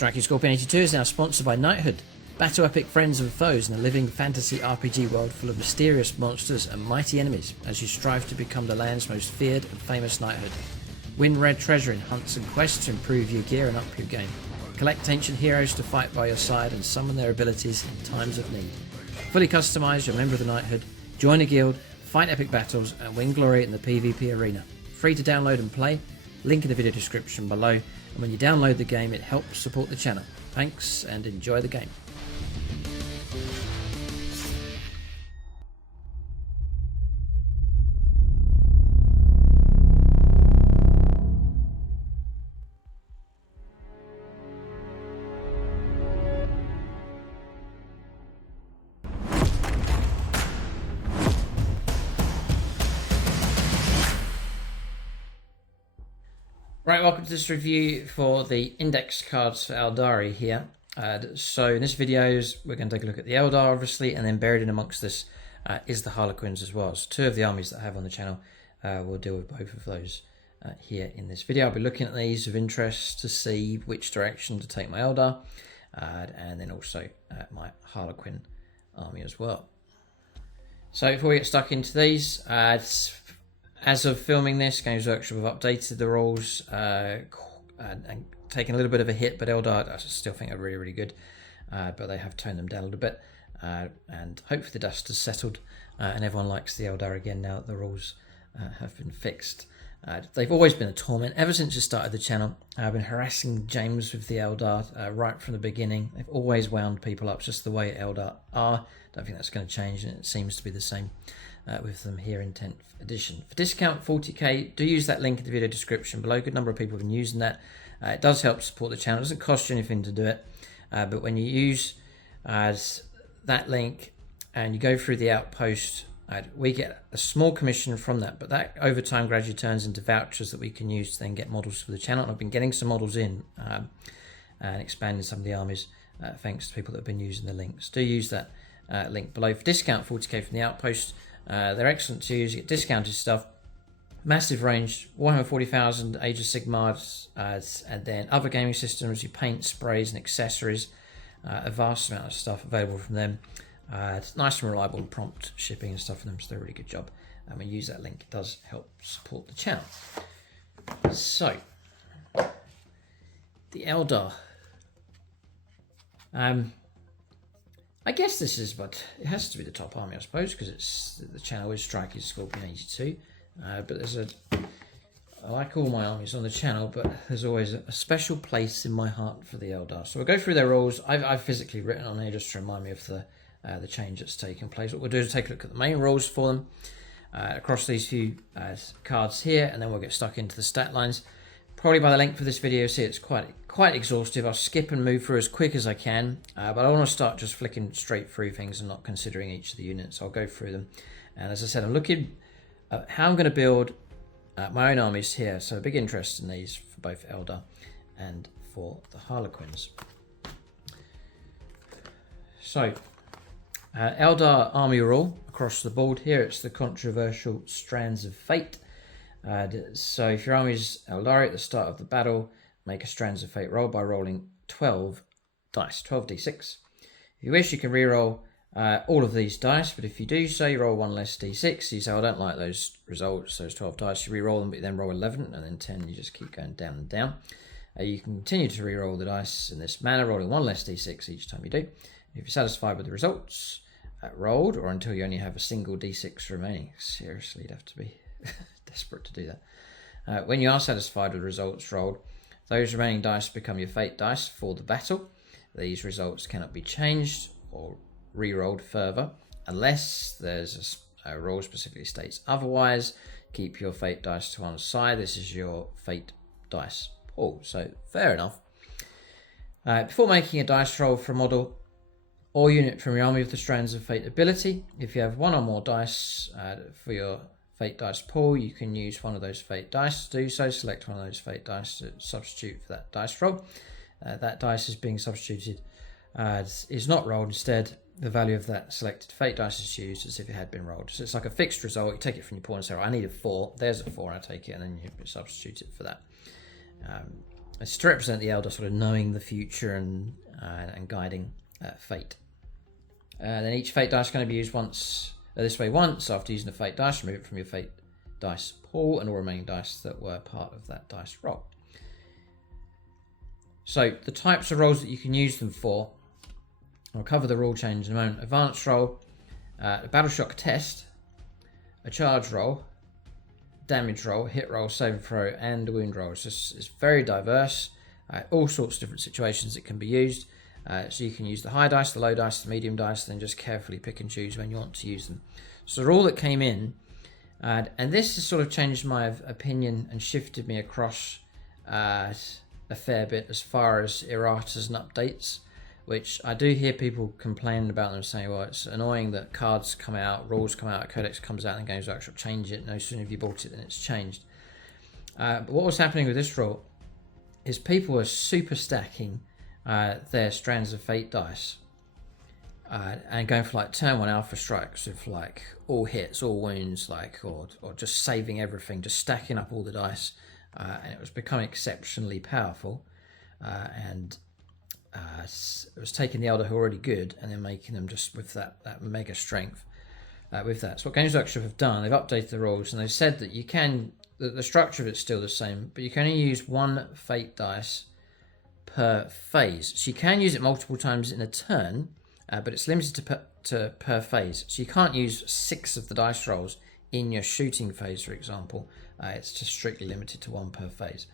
Striking Scorpion 82 is now sponsored by Knighthood. Battle epic friends and foes in a living fantasy RPG world full of mysterious monsters and mighty enemies as you strive to become the land's most feared and famous knighthood. Win rare treasure in hunts and quests to improve your gear and up your game. Collect ancient heroes to fight by your side and summon their abilities in times of need. Fully customise your member of the knighthood, join a guild, fight epic battles and win glory in the PvP arena. Free to download and play, link in the video description below, and when you download the game it helps support the channel. Thanks and enjoy the game. Right, welcome to this review for the index cards for Eldari here. So in this video, we're going to take a look at the Eldar, obviously, and then buried in amongst this is the Harlequins as well. So two of the armies that I have on the channel, we'll deal with both of those here in this video. I'll be looking at these of interest to see which direction to take my Eldar, and then also my Harlequin army as well. So before we get stuck into these, as of filming this, Games Workshop have updated the rules and taken a little bit of a hit, but Eldar I still think are really, really good. But they have toned them down a little bit, and hopefully the dust has settled and everyone likes the Eldar again now that the rules have been fixed. They've always been a torment ever since I started the channel. I've been harassing James with the Eldar right from the beginning. They've always wound people up just the way Eldar are. Don't think that's going to change, and it seems to be the same with them here in 10th edition. For discount 40k, do use that link in the video description below. A good number of people have been using that. It does help support the channel. It doesn't cost you anything to do it, but when you use that link and you go through the outpost, we get a small commission from that, but that over time gradually turns into vouchers that we can use to then get models for the channel. And I've been getting some models in and expanding some of the armies thanks to people that have been using the links. Do use that link below. For discount 40k from the outpost, they're excellent to use. You get discounted stuff, massive range, Warhammer 40,000, Age of Sigmars, and then other gaming systems, your paint, sprays and accessories, a vast amount of stuff available from them. It's nice and reliable, prompt shipping and stuff for them, so they're a really good job. And when you use that link, it does help support the channel. So, the Eldar. I guess this is, but it has to be the top army, I suppose, because it's the channel is Striking Scorpion 82. But there's I like all my armies on the channel, but there's always a special place in my heart for the Eldar. So we'll go through their rules. I've physically written on here just to remind me of the change that's taken place. What we'll do is take a look at the main rules for them across these few cards here, and then we'll get stuck into the stat lines. Probably by the length of this video, see it's quite exhaustive. I'll skip and move through as quick as I can, but I want to start just flicking straight through things and not considering each of the units. I'll go through them, and as I said, I'm looking at how I'm going to build my own armies here. So a big interest in these for both Eldar and for the Harlequins. So Eldar army rule across the board here. It's the controversial Strands of Fate. So if your army is Eldari at the start of the battle, make a Strands of Fate roll by rolling 12 dice, 12d6. If you wish, you can reroll all of these dice, but if you do so, you roll one less d6. You say, I don't like those results, those 12 dice. You reroll them, but you then roll 11, and then 10. You just keep going down and down. You can continue to reroll the dice in this manner, rolling one less d6 each time you do. If you're satisfied with the results rolled, or until you only have a single d6 remaining. Seriously, you'd have to be desperate to do that. When you are satisfied with the results rolled, those remaining dice become your fate dice for the battle. These results cannot be changed or re-rolled further unless there's a rule specifically states otherwise. Keep your fate dice to one side. This is your fate dice pool. So fair enough. Before making a dice roll for a model or unit from your army with the Strands of Fate ability, if you have one or more dice for your fate dice pool, you can use one of those fate dice to do so. Select one of those fate dice to substitute for that dice roll. That dice is being substituted is not rolled. Instead, the value of that selected fate dice is used as if it had been rolled. So it's like a fixed result. You take it from your pool and say, I need a 4. There's a 4, and I take it, and then you substitute it for that. It's to represent the Eldar sort of knowing the future and guiding fate. Then each fate dice can be used once this way once. After using the fate dice, remove it from your fate dice pool and all remaining dice that were part of that dice roll. So the types of rolls that you can use them for, I'll cover the rule change in a moment. Advanced roll, a battle shock test, a charge roll, damage roll, hit roll, save and throw, and a wound roll. It's very diverse, all sorts of different situations it can be used. So you can use the high dice, the low dice, the medium dice, then just carefully pick and choose when you want to use them. So they're all that came in, and this has sort of changed my opinion and shifted me across a fair bit as far as erratas and updates, which I do hear people complaining about them, saying, well, it's annoying that cards come out, rules come out, Codex comes out, and Games Workshop change it. No sooner have you bought it than it's changed. But what was happening with this rule is people were super stacking their Strands of Fate dice and going for like turn 1 alpha strikes with like all hits, all wounds, like or just saving everything, just stacking up all the dice, and it was becoming exceptionally powerful, and it was taking the Eldar who are already good and then making them just with that mega strength with that. So what Games Workshop have done, they've updated the rules and they've said that you can, the structure of it's still the same, but you can only use 1 fate dice per phase. So you can use it multiple times in a turn, but it's limited to per phase. So you can't use 6 of the dice rolls in your shooting phase, for example. It's just strictly limited to 1 per phase.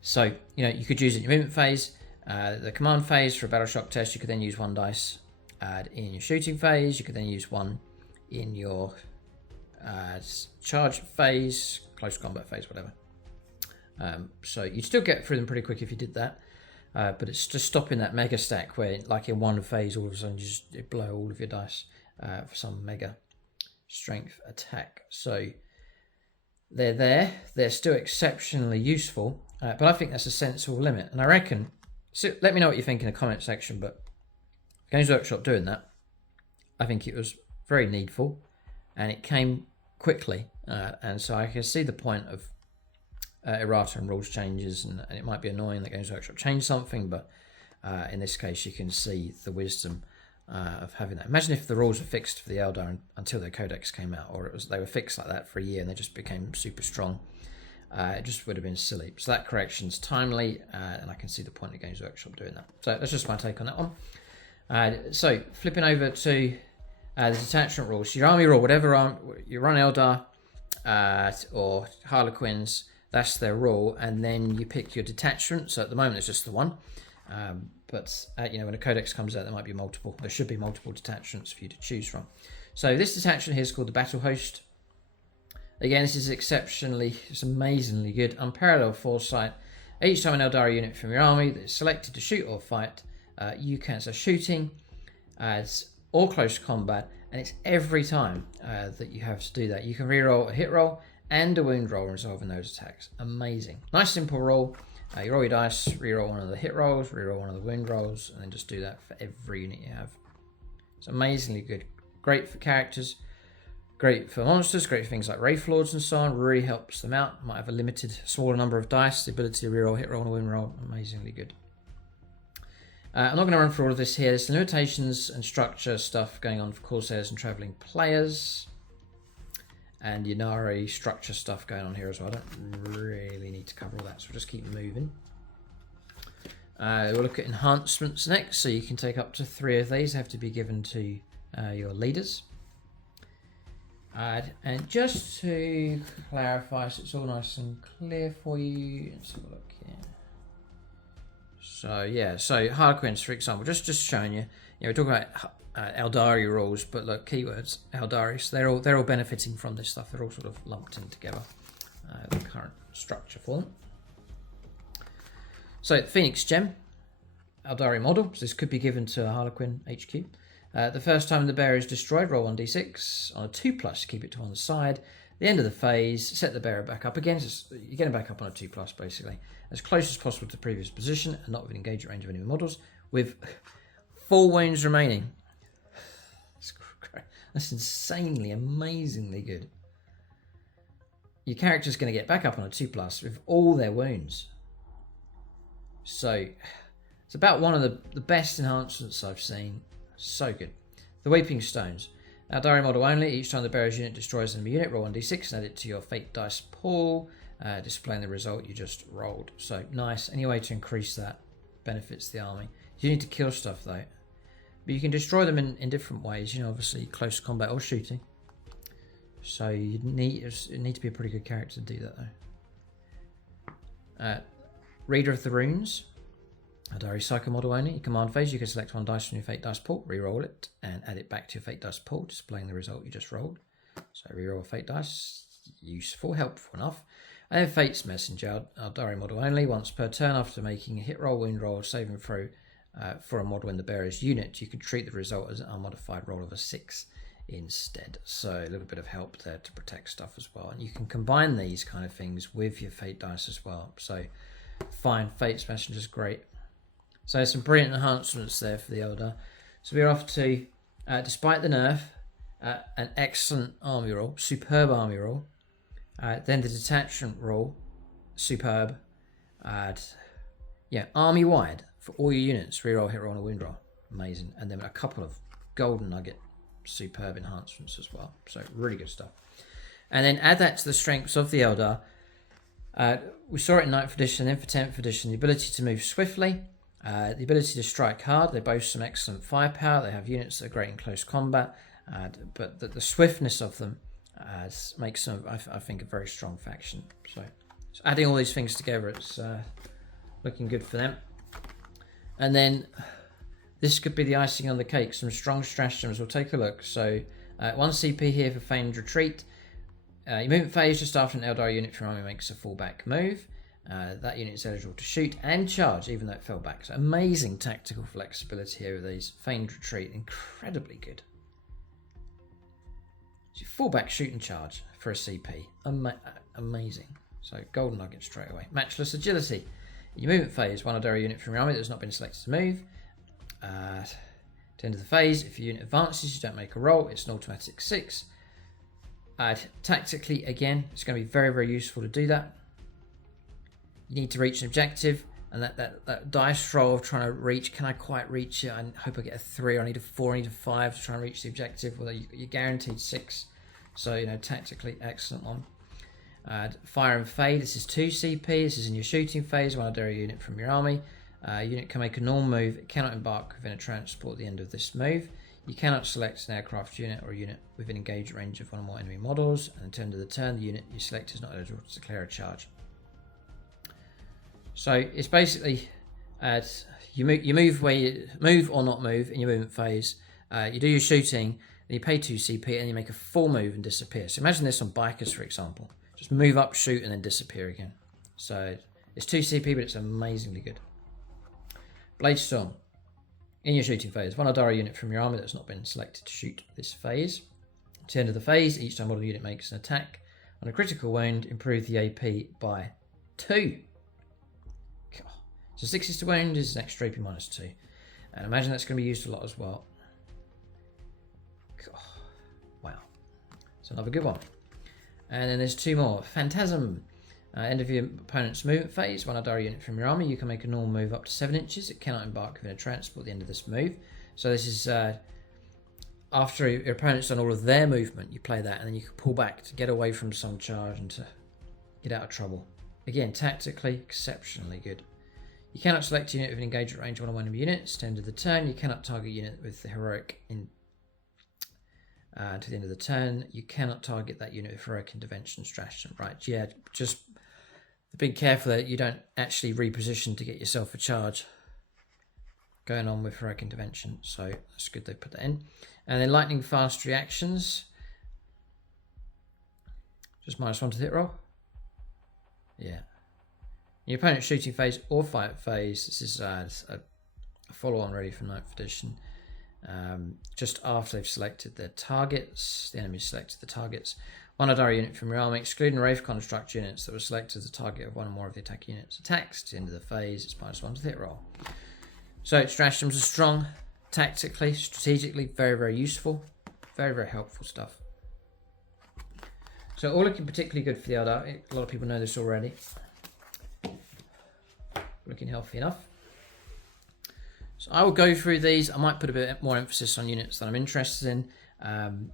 So, you know, you could use it in your movement phase, the command phase for a battle shock test. You could then use 1 dice in your shooting phase. You could then use 1 in your charge phase, close combat phase, whatever. So you'd still get through them pretty quick if you did that. But it's just stopping that mega stack where, like in one phase, all of a sudden you just blow all of your dice for some mega strength attack. So they're there. They're still exceptionally useful, but I think that's a sensible limit. And I reckon, so let me know what you think in the comment section, but Games Workshop doing that, I think it was very needful, and it came quickly. And so I can see the point of errata and rules changes, and it might be annoying that Games Workshop changed something, but in this case you can see the wisdom of having that. Imagine if the rules were fixed for the Eldar until their Codex came out, or they were fixed like that for a year and they just became super strong. It just would have been silly. So that correction's timely, and I can see the point of Games Workshop doing that. So that's just my take on that one. So flipping over to the detachment rules. Your army rule, whatever you run Eldar or Harlequins, that's their rule, and then you pick your detachment. So at the moment it's just the one, but you know, when a Codex comes out, there might be multiple. There should be multiple detachments for you to choose from. So this detachment here is called the Battle Host. Again, this is it's amazingly good, unparalleled foresight. Each time an Eldar unit from your army that is selected to shoot or fight, you can, so shooting, or close combat, and it's every time that you have to do that. You can reroll a hit roll and a wound roll resolving those attacks. Amazing. Nice simple roll. You roll your dice, reroll one of the hit rolls, reroll one of the wound rolls, and then just do that for every unit you have. It's amazingly good. Great for characters, great for monsters, great for things like Wraith Lords and so on. Really helps them out. Might have a limited, smaller number of dice, the ability to reroll, hit roll, and a wound roll. Amazingly good. I'm not going to run through all of this here. There's some limitations and structure stuff going on for Corsairs and travelling players. And Ynnari structure stuff going on here as well. I don't really need to cover all that, so we'll just keep moving. We'll look at enhancements next. So you can take up to 3 of these. They have to be given to your leaders. And just to clarify, so it's all nice and clear for you. Let's have a look here. So yeah, so Harlequins, for example, just showing you. We're talking about Eldari rules, but look, keywords Eldari. So they're all benefiting from this stuff. They're all sort of lumped in together. The current structure for them. So Phoenix Gem, Eldari model. So this could be given to a Harlequin HQ. The first time the bearer is destroyed, roll 1d6 on a 2+. Keep it to one side. The end of the phase, set the bearer back up again. So you're getting back up on a 2+, basically, as close as possible to the previous position, and not within engagement range of enemy models, with 4 wounds remaining. That's insanely, amazingly good. Your character's going to get back up on a 2+ with all their wounds. So it's about one of the best enhancements I've seen. So good. The Weeping Stones. Eldari model only. Each time the bearer's unit destroys an enemy unit, roll 1d6 and add it to your fate dice pool, displaying the result you just rolled. So nice. Any way to increase that benefits the army. You need to kill stuff though. But you can destroy them in different ways, you know, obviously close combat or shooting. So you need to be a pretty good character to do that though. Reader of the Runes. Eldari Psycho model only. Command phase, you can select one dice from your fate dice pool, re-roll it, and add it back to your fate dice pool, displaying the result you just rolled. So re-roll a fate dice, useful, helpful enough. And then Fate's Messenger, Eldari model only. Once per turn, after making a hit roll, wound roll, or saving throw for a model in the bearer's unit, you can treat the result as an unmodified roll of a 6 instead. So a little bit of help there to protect stuff as well. And you can combine these kind of things with your fate dice as well. So fine, Fate's Messenger is great. So some brilliant enhancements there for the Eldar. So we're off to, despite the nerf, an excellent army roll, superb army roll. Then the detachment roll, superb. Army wide for all your units, reroll, hit roll, and a wound roll, amazing. And then a couple of golden nugget, superb enhancements as well. So really good stuff. And then add that to the strengths of the Eldar. We saw it in 9th edition, then for 10th edition, the ability to move swiftly. The ability to strike hard. They boast some excellent firepower. They have units that are great in close combat, but the swiftness of them makes them, I think, a very strong faction. So adding all these things together, it's looking good for them. And then this could be the icing on the cake. Some strong stratagems. We'll take a look. So 1 CP here for Feigned Retreat. Your movement phase just after an Eldar unit from army makes a fallback move. That unit is eligible to shoot and charge even though it fell back. So amazing tactical flexibility here with these. Feigned Retreat, incredibly good. So fall back, shoot and charge for a CP. Amazing. So golden nugget straight away. Matchless agility. In your movement phase, one Eldari unit from your army that has not been selected to move. At the end of the phase, if your unit advances, you don't make a roll. It's an automatic 6. Tactically, again, it's going to be very, very useful to do that. You need to reach an objective, and that dice roll of trying to reach, can I quite reach it? I hope I get a 3, or I need a 4, I need a 5 to try and reach the objective. Well, you're guaranteed 6. So, you know, tactically, excellent one. Fire and Fade, this is 2 CP, this is in your shooting phase, one Eldari unit from your army. Unit can make a normal move, it cannot embark within a transport at the end of this move. You cannot select an aircraft unit or a unit within engaged range of one or more enemy models, and at the end of the turn, the unit you select is not eligible to declare a charge. So it's basically you move where you move or not move in your movement phase. You do your shooting, then you pay 2 CP, and you make a full move and disappear. So imagine this on bikers, for example. Just move up, shoot, and then disappear again. So it's 2 CP, but it's amazingly good. Blade Storm. In your shooting phase, one Eldari unit from your army that's not been selected to shoot this phase. At the end of the phase, each time model unit makes an attack on a critical wound, improve the AP by 2. So 6 is to wound is an extra AP minus 2. And imagine that's going to be used a lot as well. Wow. It's another good one. And then there's 2 more. Phantasm. End of your opponent's movement phase. One Eldari unit from your army. You can make a normal move up to 7 inches. It cannot embark within a transport at the end of this move. So this is after your opponent's done all of their movement, you play that, and then you can pull back to get away from some charge and to get out of trouble. Again, tactically, exceptionally good. You cannot select a unit with an engagement range of one of enemy units. At the end of the turn, you cannot target a unit with the heroic in. To the end of the turn, you cannot target that unit with heroic intervention stratagem. Right? Yeah, just be careful that you don't actually reposition to get yourself a charge going on with heroic intervention. So that's good they put that in. And then lightning fast reactions. Just -1 to hit roll. Yeah. Your opponent's shooting phase or fight phase. This is a follow-on ready for 9th edition. Just after they've selected their targets, the enemy selected the targets. One Eldari unit from your army, excluding Wraith construct units that were selected as the target of one or more of the attack units. Attacks to the end of the phase, it's -1 to hit roll. So stratagems are strong, tactically, strategically, very, very useful. Very, very helpful stuff. So all looking particularly good for the Eldar. A lot of people know this already. looking healthy enough. So I will go through these. I might put a bit more emphasis on units that I'm interested in.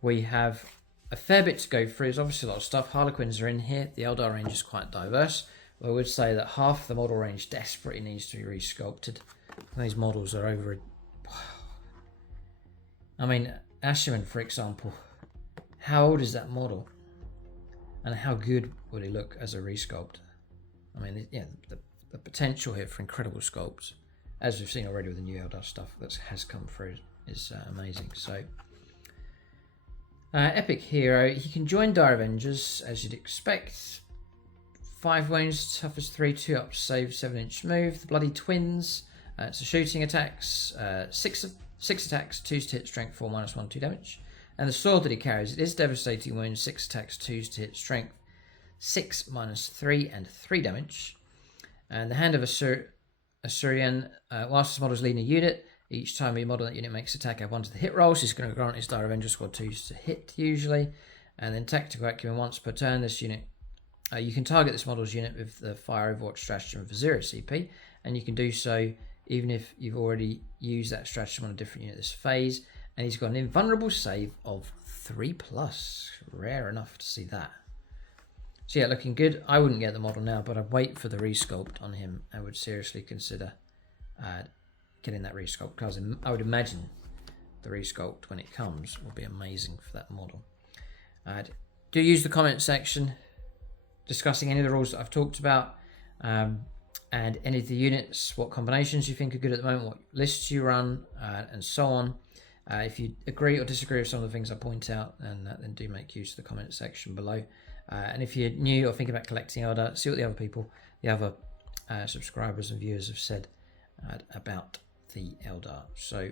We have a fair bit to go through. There's obviously a lot of stuff. Harlequins are in here. The Eldar range is quite diverse. I would say that half the model range desperately needs to be resculpted. These models are over. I mean, Asherman, for example. How old is that model? And how good will he look as a resculpt? I mean, yeah, the potential here for incredible sculpts, as we've seen already with the new Eldar stuff that has come through, is amazing. So, Epic Hero. He can join Dire Avengers, as you'd expect. 5 wounds, tough as 3, 2 up save, 7-inch move. The Bloody Twins. It's a shooting attacks. 6 attacks, 2 to hit, strength 4, -1, 2 damage. And the sword that he carries, it is devastating wounds, 6 attacks, 2 to hit, strength 6, -3, and 3 damage. And the Hand of Assyrian, whilst this model is leading a unit, each time a model that unit makes attack, add 1 to the hit roll, so he's going to grant his Dire Avenger squad 2s to hit usually. And then Tactical Acumen, once per turn, this unit, you can target this model's unit with the Fire Overwatch stratagem for 0 CP, and you can do so even if you've already used that stratagem on a different unit this phase. And he's got an invulnerable save of 3+. Rare enough to see that. So yeah, looking good. I wouldn't get the model now, but I'd wait for the resculpt on him. I would seriously consider getting that resculpt, because I would imagine the resculpt, when it comes, will be amazing for that model. Do use the comment section discussing any of the rules that I've talked about, and any of the units, what combinations you think are good at the moment, what lists you run, and so on. If you agree or disagree with some of the things I point out, then do make use of the comment section below. And if you're new or thinking about collecting Eldar, see what the other subscribers and viewers have said about the Eldar. So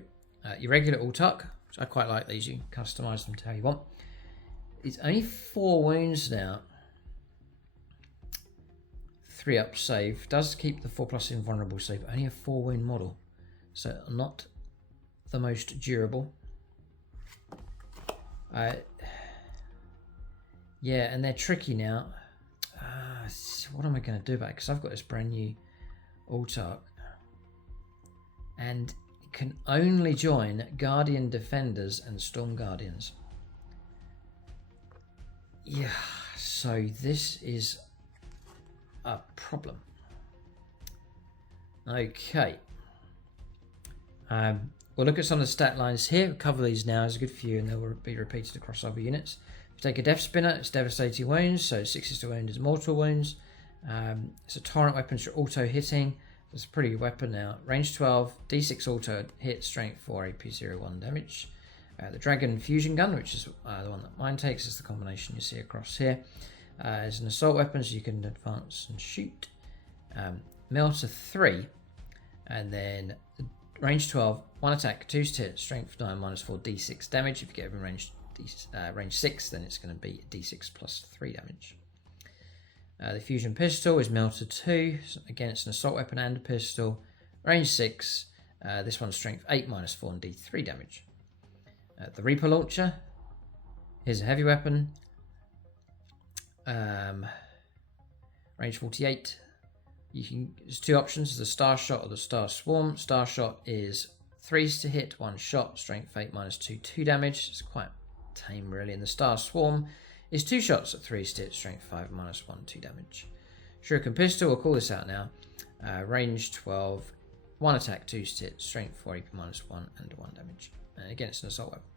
your regular All-Tuck, which I quite like these, you can customise them to how you want. It's only 4 wounds now. 3 up save, does keep the 4+ invulnerable save, only a 4 wound model, so not the most durable. Yeah, and they're tricky now. What am I going to do about it? Because I've got this brand new All-Tuck, and it can only join Guardian Defenders and Storm Guardians. Yeah, so this is a problem. Okay. We'll look at some of the stat lines here. We'll cover these now. There's a good few, and they will be repeated across other units. If you take a Death Spinner, it's devastating wounds, so 6 to wound is mortal wounds. It's a torrent weapon for auto hitting. It's a pretty good weapon now. Range 12, D6 auto hit, strength 4, AP 0, 1 damage. The Dragon Fusion Gun, which is the one that mine takes, is the combination you see across here. As an assault weapon, so you can advance and shoot. Melter 3, and then range 12, 1 attack, 2 to hit, strength 9, -4, D6 damage. If you get over range 6, then it's going to be D6 plus 3 damage. The Fusion Pistol is Melter 2. So again, it's an assault weapon and a pistol. Range 6. This one's strength 8, -4, and D3 damage. The Reaper Launcher. Here's a heavy weapon. Range 48. There's 2 options: the Star Shot or the Star Swarm. Star Shot is 3s to hit, 1 shot, strength 8, -2, 2 damage. It's quite tame, really. And the Star Swarm is 2 shots at 3s to hit, strength 5, -1, 2 damage. Shuriken Pistol, we'll call this out now. Range 12, 1 attack, 2s to hit, strength 4, AP -1, and 1 damage. And again, it's an assault weapon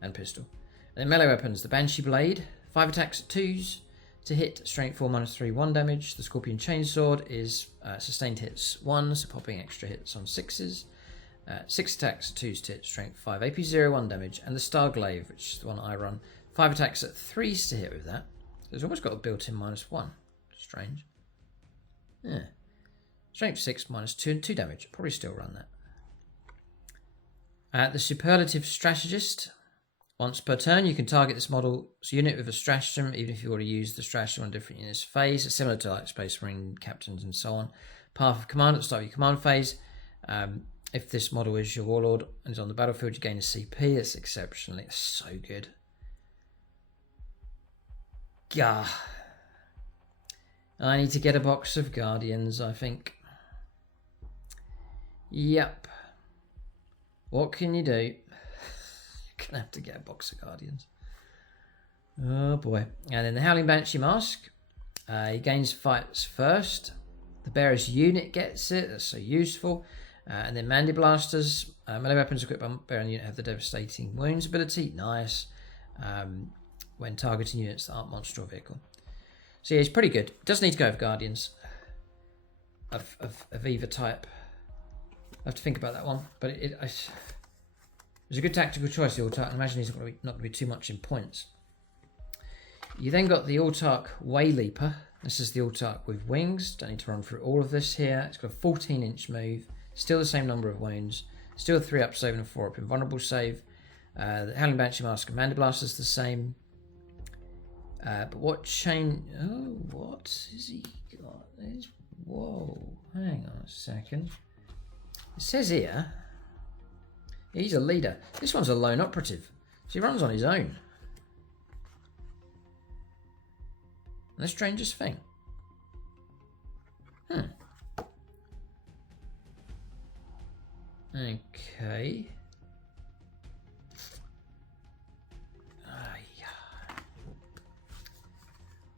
and pistol. And then melee weapons: the Banshee Blade, 5 attacks at 2s to hit, strength 4, -3, 1 damage. The Scorpion Chainsword is sustained hits 1, so popping extra hits on 6s. 6 attacks at 2s to hit, strength 5, AP 0, 1 damage. And the Starglaive, which is the one I run, 5 attacks at 3s to hit with that. It's almost got a built-in -1. Strange. Yeah. Strength 6, -2, and 2 damage. Probably still run that. The Superlative Strategist. Once per turn, you can target this model's unit with a stratagem, even if you already used the stratagem on a different unit's phase. It's similar to like Space Marine captains and so on. Path of Command at the start of your command phase. If this model is your Warlord and is on the battlefield, you gain a CP. It's exceptionally so good. Gah. I need to get a box of Guardians, I think. Yep. What can you do? You're gonna have to get a box of Guardians. Oh boy. And then the Howling Banshee Mask. He gains fights first. The bearer's unit gets it. That's so useful. And then Mandy Blasters. Melee weapons equipped by bearer unit have the devastating wounds ability. Nice. When targeting units that aren't monster or vehicle. So yeah, he's pretty good. Does need to go with Guardians of either type. I have to think about that one, but it's a good tactical choice. The Autark. I imagine he's not going to be too much in points. You then got the Autark Wayleaper. This is the Autark with wings. Don't need to run through all of this here. It's got a 14-inch move. Still the same number of wounds. Still a 3-up save and a 4-up invulnerable save. The Howling Banshee Mask and Mandy Blast is the same. But what chain... Oh, what has he got? Whoa, hang on a second. It says here, he's a leader. This one's a lone operative. So he runs on his own. The strangest thing. Okay.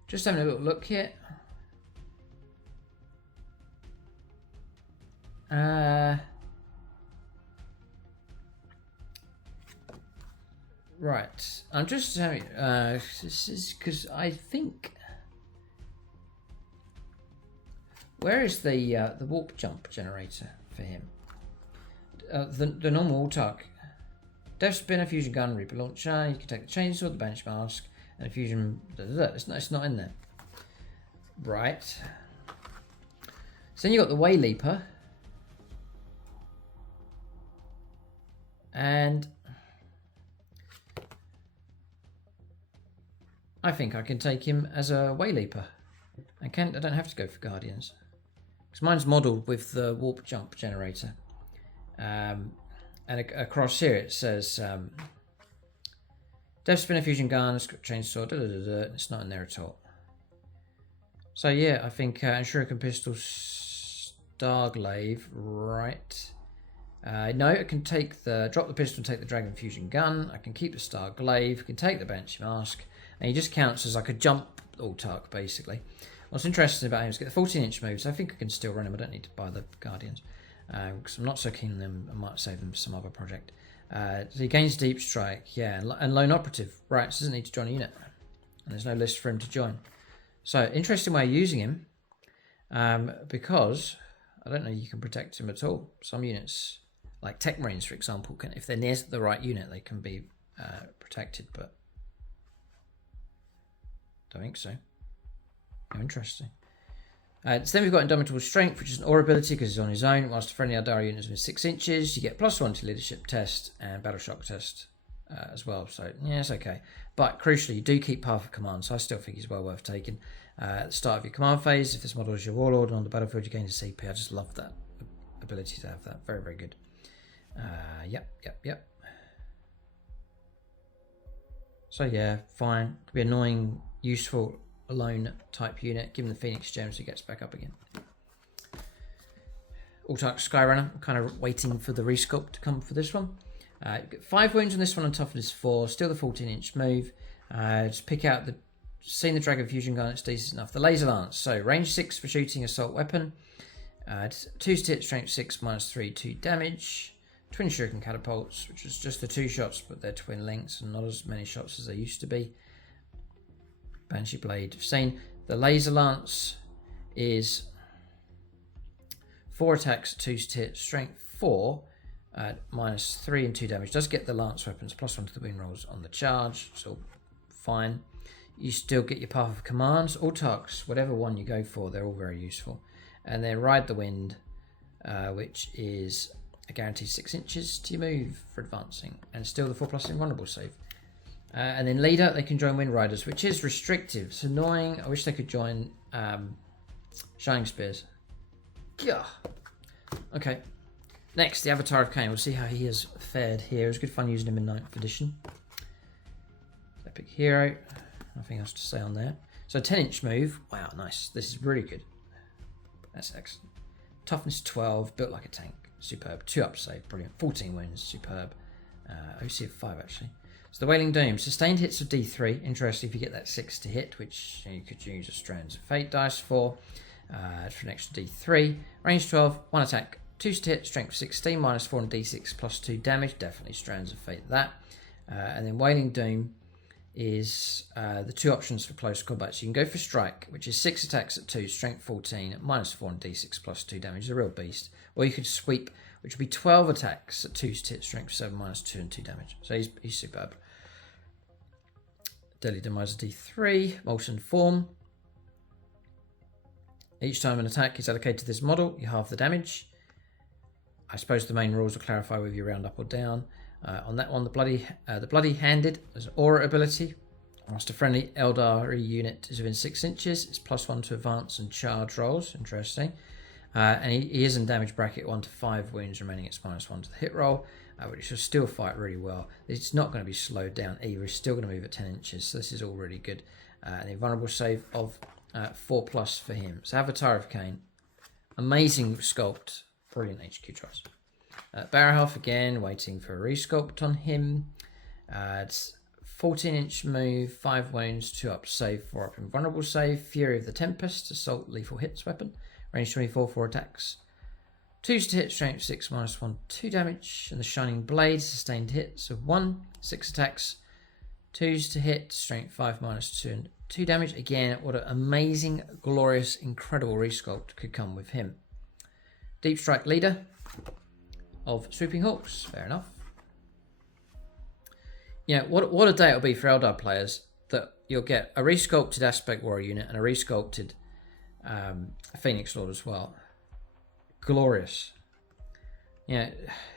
Just having a little look here. Right. I'm just having. This is because I think. Where is the warp jump generator for him? The normal Autark. Death Spinner, Fusion Gun, Reaper Launcher. You can take the chainsaw, the Banshee Mask, and a Fusion. It's not in there. Right. So then you got the Wayleaper. And I think I can take him as a Wayleaper. I don't have to go for Guardians. Because mine's modelled with the warp jump generator. And across here it says Death Spinner, Fusion Gun, Chainsaw, it's not in there at all. So yeah, I think Shuriken Pistol, Starglaive, right. No, I can take drop the pistol and take the Dragon Fusion Gun. I can keep the Starglaive, I can take the Banshee Mask, and he just counts as like a jump Autark basically. What's interesting about him is get the 14-inch moves. I think I can still run him. I don't need to buy the Guardians because I'm not so keen on them. I might save them for some other project. So he gains Deep Strike, yeah, and Lone Operative. Right, so doesn't need to join a unit, and there's no list for him to join. So interesting way of using him because I don't know you can protect him at all. Some units, like Tech Marines for example, can if they're near the right unit, they can be protected, but don't think so. Interesting. So then we've got Indomitable Strength, which is an aura ability because he's on his own. Whilst a friendly Eldari unit is within 6 inches, you get +1 to leadership test and battle shock test as well. So yeah, it's okay. But crucially, you do keep path of command, so I still think he's well worth taking. At the start of your command phase, if this model is your warlord and on the battlefield you gain a CP, I just love that ability to have that. Very, very good. Yep. So yeah, fine. Could be annoying, useful, alone type unit. Give him the Phoenix Gems, he gets back up again. Autark Skyrunner, I'm kind of waiting for the resculpt to come for this one. You get 5 wounds on this one and toughness 4, still the 14-inch move. Just pick out seen the Dragon Fusion Gun, it's decent enough. The Laser Lance, so range 6 for shooting assault weapon. 2 to hit, strength 6, -3, 2 damage. Twin Shuriken Catapults, which is just the 2 shots, but they're twin lengths and not as many shots as they used to be. Banshee Blade. Seen the Laser Lance is 4 attacks, 2 to hit, strength 4, -3 and 2 damage. Does get the Lance weapons, +1 to the win rolls on the charge, so fine. You still get your path of commands. Autarks, whatever one you go for, they're all very useful. And then Ride the Wind, which is a guaranteed 6 inches to your move for advancing, and still the 4+ invulnerable save. And then Leader, they can join Wind Riders, which is restrictive. It's annoying. I wish they could join Shining Spears. Yeah. Okay. Next, the Avatar of Khaine. We'll see how he has fared here. It was good fun using him in 9th edition. Epic Hero. Nothing else to say on there. So 10-inch move. Wow, nice. This is really good. That's excellent. Toughness 12, built like a tank. Superb. 2 up save, brilliant. 14 wounds, superb. OC of 5 actually. So the Wailing Doom, sustained hits of D3. Interesting if you get that 6 to hit, which you could use a Strands of Fate dice for an extra D3. Range 12, 1 attack, 2 to hit, strength 16, -4 on D6 plus 2 damage. Definitely Strands of Fate that. And then Wailing Doom is the 2 options for close combat. So you can go for Strike, which is 6 attacks at 2, strength 14, -4 on D6 plus 2 damage. It's a real beast. Or you could Sweep, which would be 12 attacks at 2 to hit, strength 7, -2 and 2 damage. So he's superb. Deadly Demise D3, Molten Form. Each time an attack is allocated to this model, you halve the damage. I suppose the main rules will clarify whether you round up or down. On that one, the Bloody Handed is an aura ability. Whilst a friendly Eldar unit is within 6 inches, it's +1 to advance and charge rolls. Interesting. And he is in damage bracket 1 to 5 wounds remaining. It's -1 to the hit roll, which will still fight really well. It's not going to be slowed down either. It's still going to move at 10 inches, so this is all really good. And a vulnerable save of 4+ for him. So Avatar of Khaine, amazing sculpt, brilliant HQ choice. Barrow Health again, waiting for a resculpt on him. It's 14-inch move, 5 wounds, 2 up save, 4 up invulnerable save. Fury of the Tempest, assault lethal hits weapon. Range 24, 4 attacks. 2s to hit, strength 6, -1, 2 damage. And the Shining Blade, sustained hits of 1, 6 attacks. 2s to hit, strength 5, -2 and 2 damage. Again, what an amazing, glorious, incredible resculpt could come with him. Deep Strike Leader of Swooping Hawks, fair enough. You know, what a day it'll be for Eldar players that you'll get a resculpted Aspect Warrior unit and a resculpted Phoenix Lord as well. Glorious. Yeah,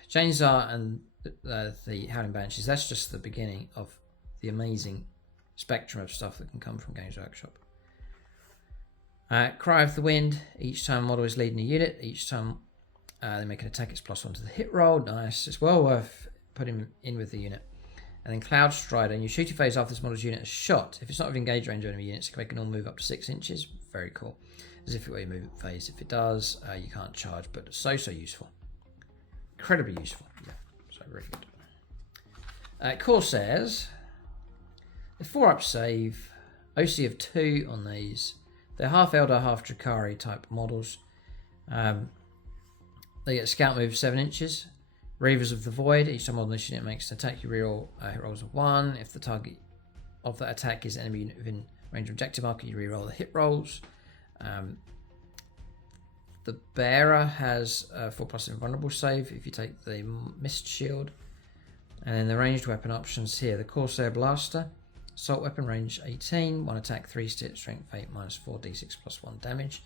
Janezar and the Howling Banshees, that's just the beginning of the amazing spectrum of stuff that can come from Games Workshop. Cry of the Wind, each time a model is leading a unit, each time they make an attack, it's +1 to the hit roll. Nice, it's well worth putting him in with the unit. And then Cloud Strider, and your shooting phase after this model's unit is shot. If it's not within engage range of enemy units, it can make an all move up to 6 inches. Very cool. As if it were your movement phase. If it does, you can't charge, but so useful. Incredibly useful. Yeah, so really good. Corsairs. The 4 up save. OC of 2 on these. They're half Eldar, half Drakari type models. They get a scout move of 7 inches. Reavers of the Void. Each time model this unit makes an attack, you reroll hit rolls of 1. If the target of that attack is an enemy unit within range of objective marker, you reroll the hit rolls. The Bearer has a 4+ invulnerable save if you take the Mist Shield. And then the ranged weapon options here. The Corsair Blaster. Assault weapon, range 18. 1 attack, 3 hit, strength 8, -4, d6 +1 damage.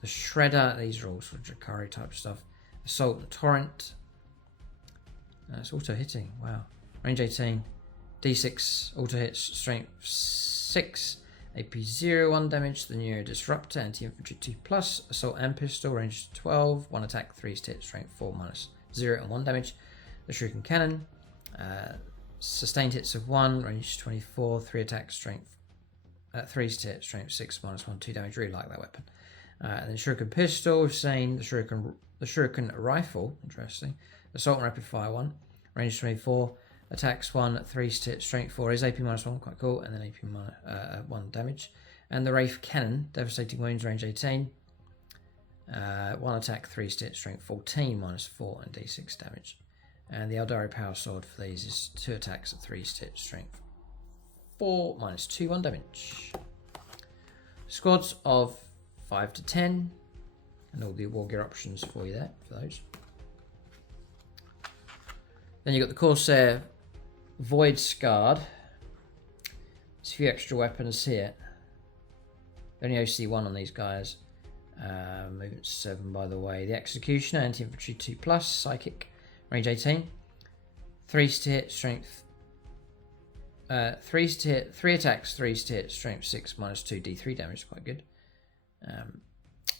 The Shredder. These are all sort of Drakari type stuff. Assault and Torrent. It's auto hitting, wow. Range 18, D6, auto hits, strength 6, AP 0, 1 damage. The Neuro Disruptor, anti-infantry 2+, assault and pistol, range 12, 1 attack, 3 hit, strength 4, -0 and 1 damage. The Shuriken Cannon, sustained hits of 1, range 24, 3 attacks, strength 3 hit, strength 6, -1, 2 damage. Really like that weapon. And then Shuriken Pistol, we've seen the Shuriken Rifle, interesting. Assault and Rapid Fire 1, range 24, attacks 1, 3 hit, strength 4, is AP -1, quite cool, and then AP 1 damage. And the Wraith Cannon, devastating wounds, range 18, 1 attack, 3 hit, strength 14, -4 and d6 damage. And the Eldari Power Sword for these is 2 attacks at 3 hit, strength 4, -2, 1 damage. Squads of 5 to 10, and all the war gear options for you there, for those. Then you've got the Corsair Void Scarred. There's a few extra weapons here. Only OC1 on these guys. Movement 7, by the way. The Executioner, anti-infantry 2+, psychic, range 18. 3 to hit, strength. 3 to hit, 3 attacks, 3 to hit, strength 6, -2, d3 damage, quite good.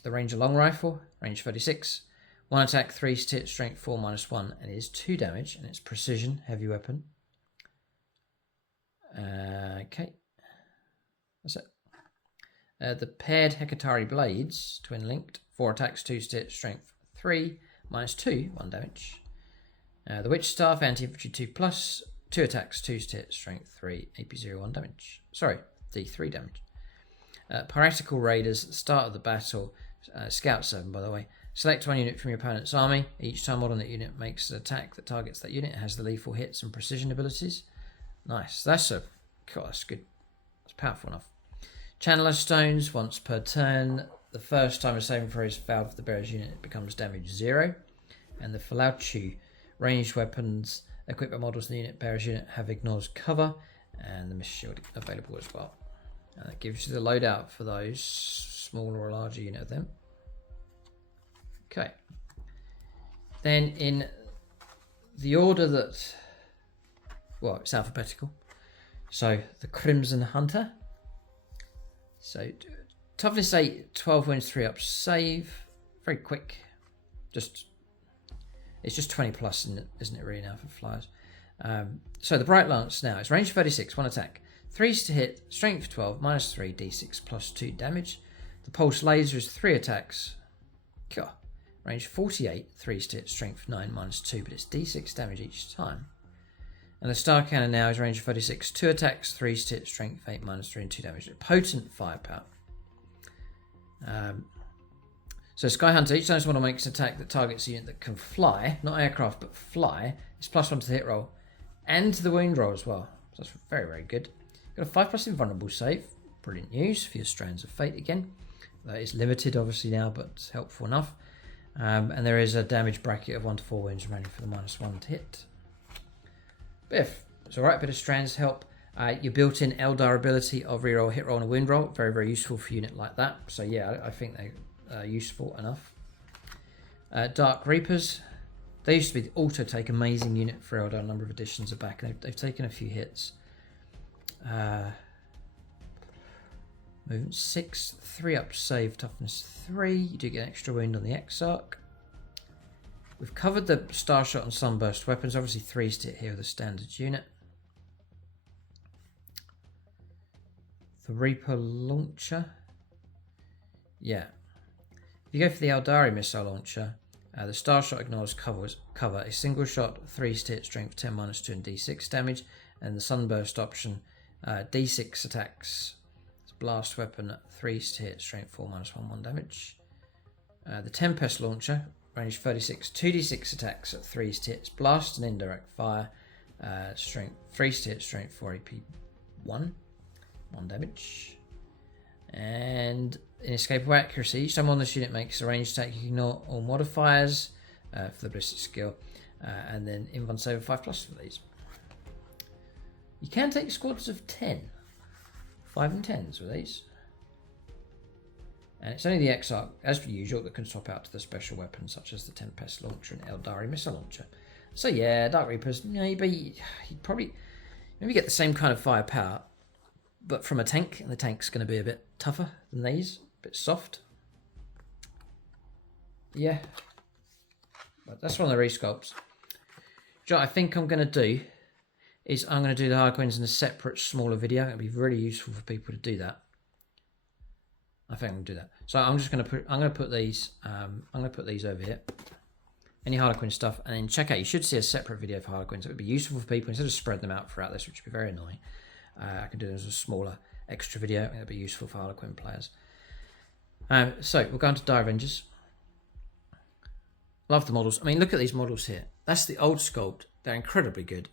The Ranger Long Rifle, range 36. 1 attack, 3 hit, strength 4, -1, and it is 2 damage, and it's precision, heavy weapon. Okay. That's it. The paired Hekatari blades, twin linked, 4 attacks, 2 to hit, strength 3, -2, 1 damage. The witch staff, anti-infantry 2+, 2 attacks, 2 to hit, strength 3, AP 0, 1 damage. Sorry, D3 damage. Piratical raiders, start of the battle, scout 7 by the way. Select 1 unit from your opponent's army. Each time model on that unit makes an attack that targets that unit, it has the lethal hits and precision abilities. Nice. That's God, that's good. That's powerful enough. Channeler stones, once per turn. The first time a saving throw is failed for the bearer's unit, it becomes damage 0. And the Falauchu, ranged weapons equipped by models in the unit bearer's unit have ignores cover, and the mist shield available as well. And that gives you the loadout for those smaller or larger unit of them. Okay. Then in the order that, well, it's alphabetical. So the Crimson Hunter. So toughness 8, 12 wins, 3 up save. Very quick. It's just 20 plus, isn't it really now for flyers? So the Bright Lance now, it's range 36, 1 attack. 3s to hit, strength 12, -3, d6 +2 damage. The Pulse Laser is 3 attacks. God. Range 48, 3s to hit, strength 9, -2, but it's d6 damage each time. And the Star Cannon now is range 36, 2 attacks, 3s to hit, strength 8, -3, and 2 damage. Potent firepower. So Sky Hunter, each time this model makes an attack that targets a unit that can fly, not aircraft, but fly, it's +1 to the hit roll, and to the wound roll as well. So that's very, very good. Got a 5+ invulnerable save. Brilliant news for your Strands of Fate again. That is limited obviously now, but helpful enough. And there is a damage bracket of 1 to 4 wounds remaining for the -1 to hit. Biff. It's alright, bit of Strands help. Your built-in Eldar ability of reroll, hit roll, and a wound roll. Very, very useful for a unit like that. So yeah, I think they're useful enough. Dark Reapers. They used to be the auto-take amazing unit for Eldar. A number of editions are back, and they've taken a few hits. Movement 6, 3 up save, toughness 3. You do get an extra wound on the Exarch. We've covered the Starshot and Sunburst weapons. Obviously 3s to hit here with a standard unit. The Reaper launcher. Yeah. If you go for the Eldari missile launcher, the Starshot ignores cover. A single shot, 3s to hit, strength 10, -2, and d6 damage. And the Sunburst option, d6 attacks. Blast weapon, 3s to hit, strength 4, -1, 1 damage. The Tempest launcher, range 36, 2d6 attacks at 3s to hit, blast and indirect fire, strength 3s to hit, strength 4, AP 1 damage. And inescapable accuracy, each time on this unit makes a ranged attack, you can ignore all modifiers for the ballistic skill, and then invuln save 5+ for these. You can take squads of 10. 5 and 10s with these. And it's only the Exarch, as per usual, that can swap out to the special weapons such as the Tempest launcher and Eldari missile launcher. So yeah, Dark Reapers, you'd probably maybe get the same kind of firepower, but from a tank, and the tank's going to be a bit tougher than these, a bit soft. Yeah, but that's one of the resculpts. What I think I'm going to do is I'm going to do the Harlequins in a separate, smaller video. It'll be really useful for people to do that. I think I'm going to do that. So I'm just going to put these over here. Any Harlequin stuff, and then check out. You should see a separate video for Harlequins. It would be useful for people instead of spread them out throughout this, which would be very annoying. I can do this as a smaller, extra video. It'll be useful for Harlequin players. So we're going to Die Avengers. Love the models. I mean, look at these models here. That's the old sculpt. They're incredibly good.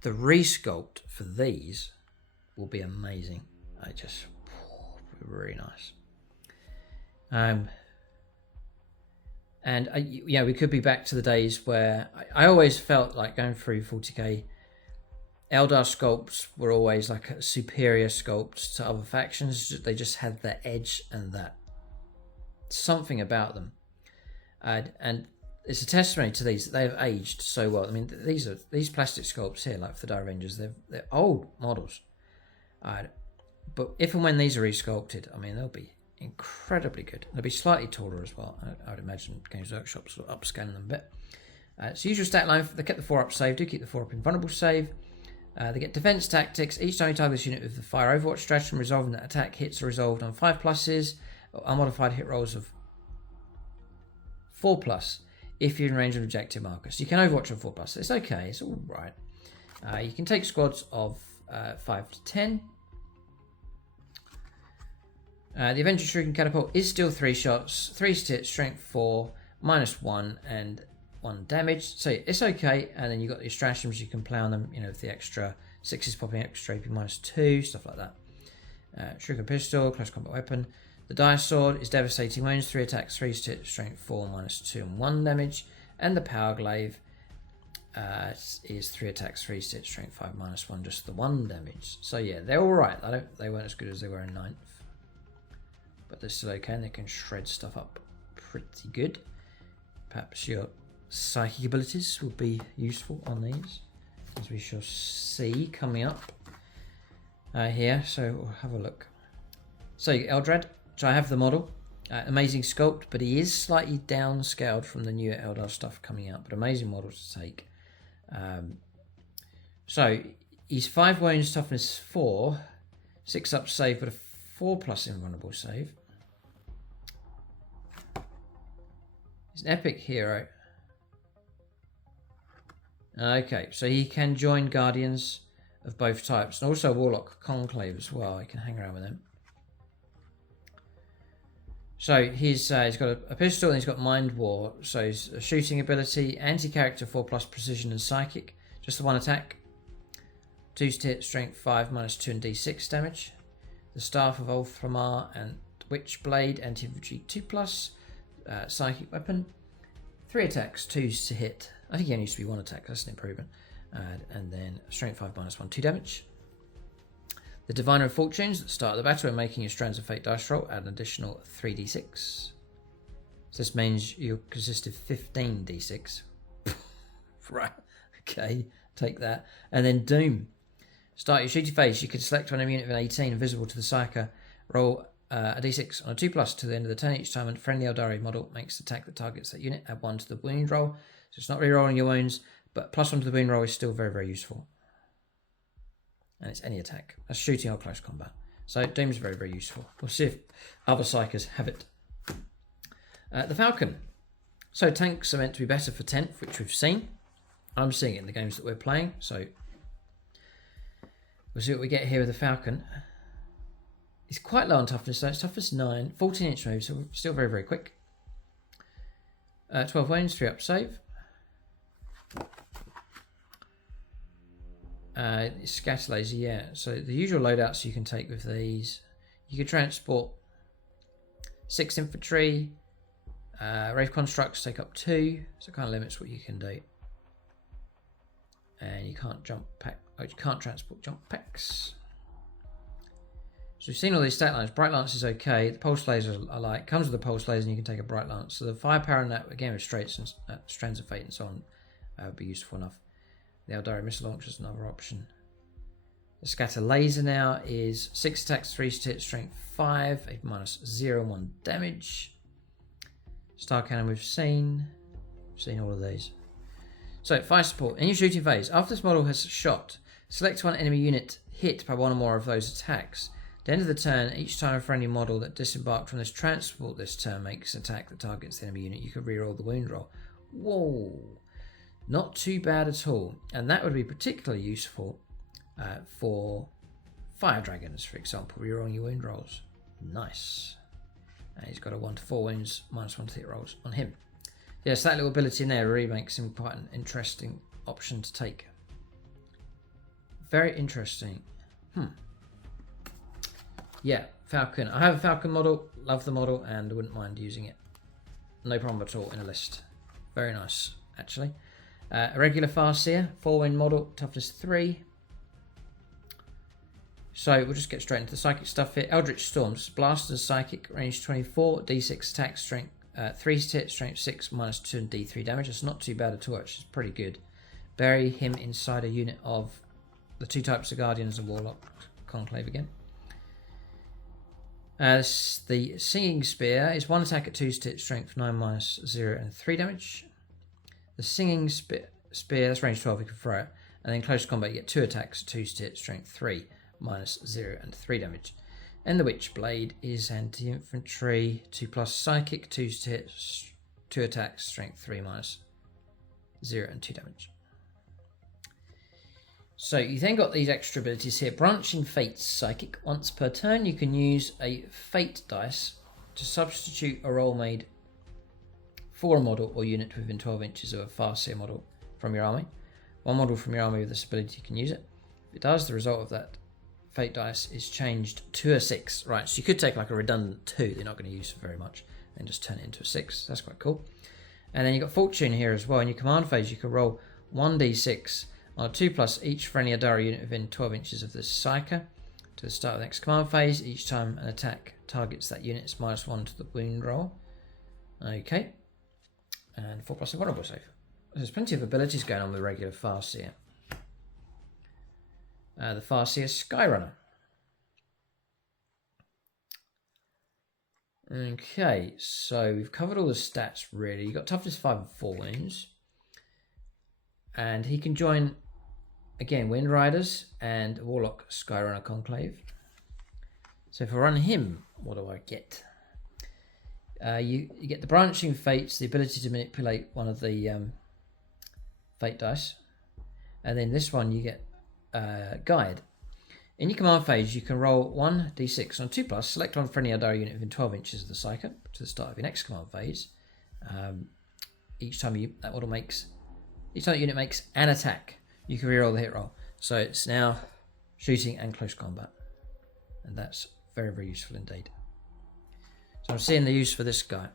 The resculpt for these will be amazing. Really nice. And we could be back to the days where I always felt like going through 40k, Eldar sculpts were always like a superior sculpt to other factions. They just had that edge and that something about them. And it's a testimony to these. They have aged so well. I mean, these plastic sculpts here, like for the Die Avengers, they're old models. But if and when these are resculpted, I mean, they'll be incredibly good. They'll be slightly taller as well. I would imagine Games Workshop's upscaling them a bit. So usual stat line, they kept the 4 up save. Do keep the 4 up invulnerable save. They get defense tactics. Each time you target this unit with the fire overwatch stratagem, resolving that attack hits are resolved on 5+, or unmodified hit rolls of 4+, if you're in range of objective markers. You can overwatch on 4+. It's okay. It's all right. You can take squads of 5 to 10. The Avenger Shuriken Catapult is still 3 shots, 3 hit, strength 4, -1, and 1 damage. So it's okay. And then you've got your stratagems, you can play on them, with the extra 6s popping extra AP -2, stuff like that. Shuriken Pistol, close combat weapon. The Dire Sword is devastating wounds, 3 attacks, 3 hit, strength 4, -2, and 1 damage. And the Power Glaive is 3 attacks, 3 hit, strength 5, -1, just the 1 damage. So yeah, they're alright. They weren't as good as they were in 9th. But they're still okay, and they can shred stuff up pretty good. Perhaps your psychic abilities will be useful on these, as we shall see coming up here. So we'll have a look. So Eldrad, so I have the model. Amazing sculpt, but he is slightly downscaled from the newer Eldar stuff coming out, but amazing model to take. So he's 5 wounds, toughness 4, 6 up save, but a 4+ invulnerable save. He's an epic hero. Okay, so he can join Guardians of both types, and also Warlock Conclave as well. I can hang around with him. So he's got a pistol and he's got Mind War. So he's a shooting ability, anti-character 4+ precision and psychic. Just the 1 attack. 2 hit, strength 5, -2 and d6 damage. The Staff of Ultramar and Witchblade, anti-infantry 2+. Psychic weapon. 3 attacks, 2 to hit. I think he only used to be 1 attack, that's an improvement. And then strength 5, -1, 2 damage. The Diviner of Fortunes at the start of the battle, when making your Strands of Fate dice roll, add an additional 3d6. So this means you'll consist of 15d6. Right, okay, take that. And then Doom. Start your shooting phase. You can select one unit of an 18 invisible to the Psyker. Roll a d6 on a 2+ to the end of the turn. Each time a friendly Eldari model makes an attack that targets that unit, add 1 to the wound roll. So it's not re-rolling your wounds, but +1 to the wound roll is still very, very useful. And it's any attack. That's shooting or close combat. So Doom's very, very useful. We'll see if other Psykers have it. The Falcon. So tanks are meant to be better for 10th, which we've seen. I'm seeing it in the games that we're playing. So we'll see what we get here with the Falcon. It's quite low on toughness, so it's toughness 9, 14-inch move, so still very, very quick. 12 wounds, 3 up save. Scatter laser, yeah. So the usual loadouts you can take with these. You can transport 6 infantry. Wraith constructs take up 2, so it kind of limits what you can do. And you can't jump pack. Oh, you can't transport jump packs. So we've seen all these stat lines. Bright Lance is okay. The Pulse Laser I like. Comes with the Pulse Laser and you can take a Bright Lance. So the firepower in that, again with Straits and Strands of Fate and so on, would be useful enough. The Eldari Missile Launcher is another option. The Scatter Laser now is 6 attacks, 3 hit, strength 5, a -0 and 1 damage. Star Cannon we've seen. We've seen all of these. So fire support. In your shooting phase, after this model has shot, select one enemy unit hit by one or more of those attacks. At the end of the turn, each time a friendly model that disembarked from this transport this turn makes an attack that targets the enemy unit, you can reroll the wound roll. Whoa! Not too bad at all. And that would be particularly useful for Fire Dragons, for example, rerolling your wound rolls. Nice. And he's got a 1 to 4 wounds, -1 to hit rolls on him. Yes, that little ability in there really makes him quite an interesting option to take. Very interesting. Yeah, Falcon. I have a Falcon model, love the model, and I wouldn't mind using it. No problem at all in a list. Very nice, actually. A regular Farseer, 4-win model, toughness 3. So we'll just get straight into the psychic stuff here. Eldritch Storms, Blaster Psychic, range 24, d6 attack, strength 3 hit, strength 6, -2 and d3 damage. It's not too bad at all, it's pretty good. Bury him inside a unit of the 2 types of Guardians and Warlock Conclave again. The Singing Spear is 1 attack at 2 hit, strength 9, -0 and 3 damage. The Singing Spear, that's range 12, you can throw it. And then close combat, you get 2 attacks, 2 to hit, strength 3, minus 0 and 3 damage. And the Witchblade is anti-infantry, 2+ psychic, 2 to hit, 2 attacks, strength 3, minus 0 and 2 damage. So you then got these extra abilities here. Branching Fates Psychic. Once per turn, you can use a Fate dice to substitute a roll made for a model or unit within 12 inches of a Farseer model from your army. One model from your army with this ability can use it. If it does, the result of that Fate dice is changed to a 6. Right, so you could take like a redundant 2 that you're not going to use for very much and just turn it into a 6. That's quite cool. And then you've got Fortune here as well. In your command phase, you can roll 1d6 on a 2+ each for any Eldari unit within 12 inches of the Psyker. To the start of the next command phase, each time an attack targets that unit, it's -1 to the wound roll. Okay. And 4+ a vulnerable save. There's plenty of abilities going on with regular Farseer. The Farseer Skyrunner. Okay, so we've covered all the stats really. You've got toughness 5 and 4 wounds. And he can join, again, Wind Riders and Warlock Skyrunner Conclave. So if I run him, what do I get? You get the Branching Fates, the ability to manipulate one of the Fate dice. And then this one you get Guide. In your command phase, you can roll 1d6 on 2+, select one for any Eldari unit within 12 inches of the Psyker to the start of your next command phase. Each time that unit makes an attack, you can reroll the hit roll. So it's now shooting and close combat. And that's very, very useful indeed. So I'm seeing the use for this guy.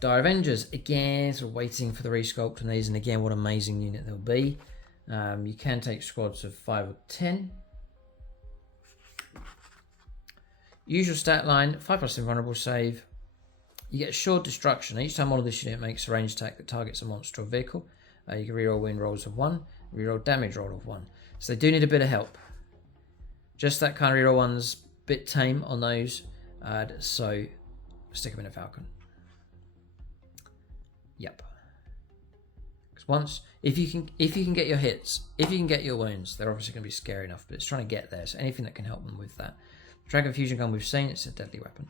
Dire Avengers, again, sort of waiting for the resculpt on these, and again, what an amazing unit they'll be. You can take squads of 5 or 10. Usual stat line, 5+ invulnerable save. You get assured destruction. Each time one of this unit makes a ranged attack that targets a monster or vehicle, you can reroll win rolls of 1, reroll damage roll of 1. So they do need a bit of help. Just that kind of reroll one's a bit tame on those, so stick them in a Falcon. Yep. Because once, if you can get your hits, if you can get your wounds, they're obviously going to be scary enough. But it's trying to get there. So anything that can help them with that. Dragon Fusion Gun we've seen. It's a deadly weapon.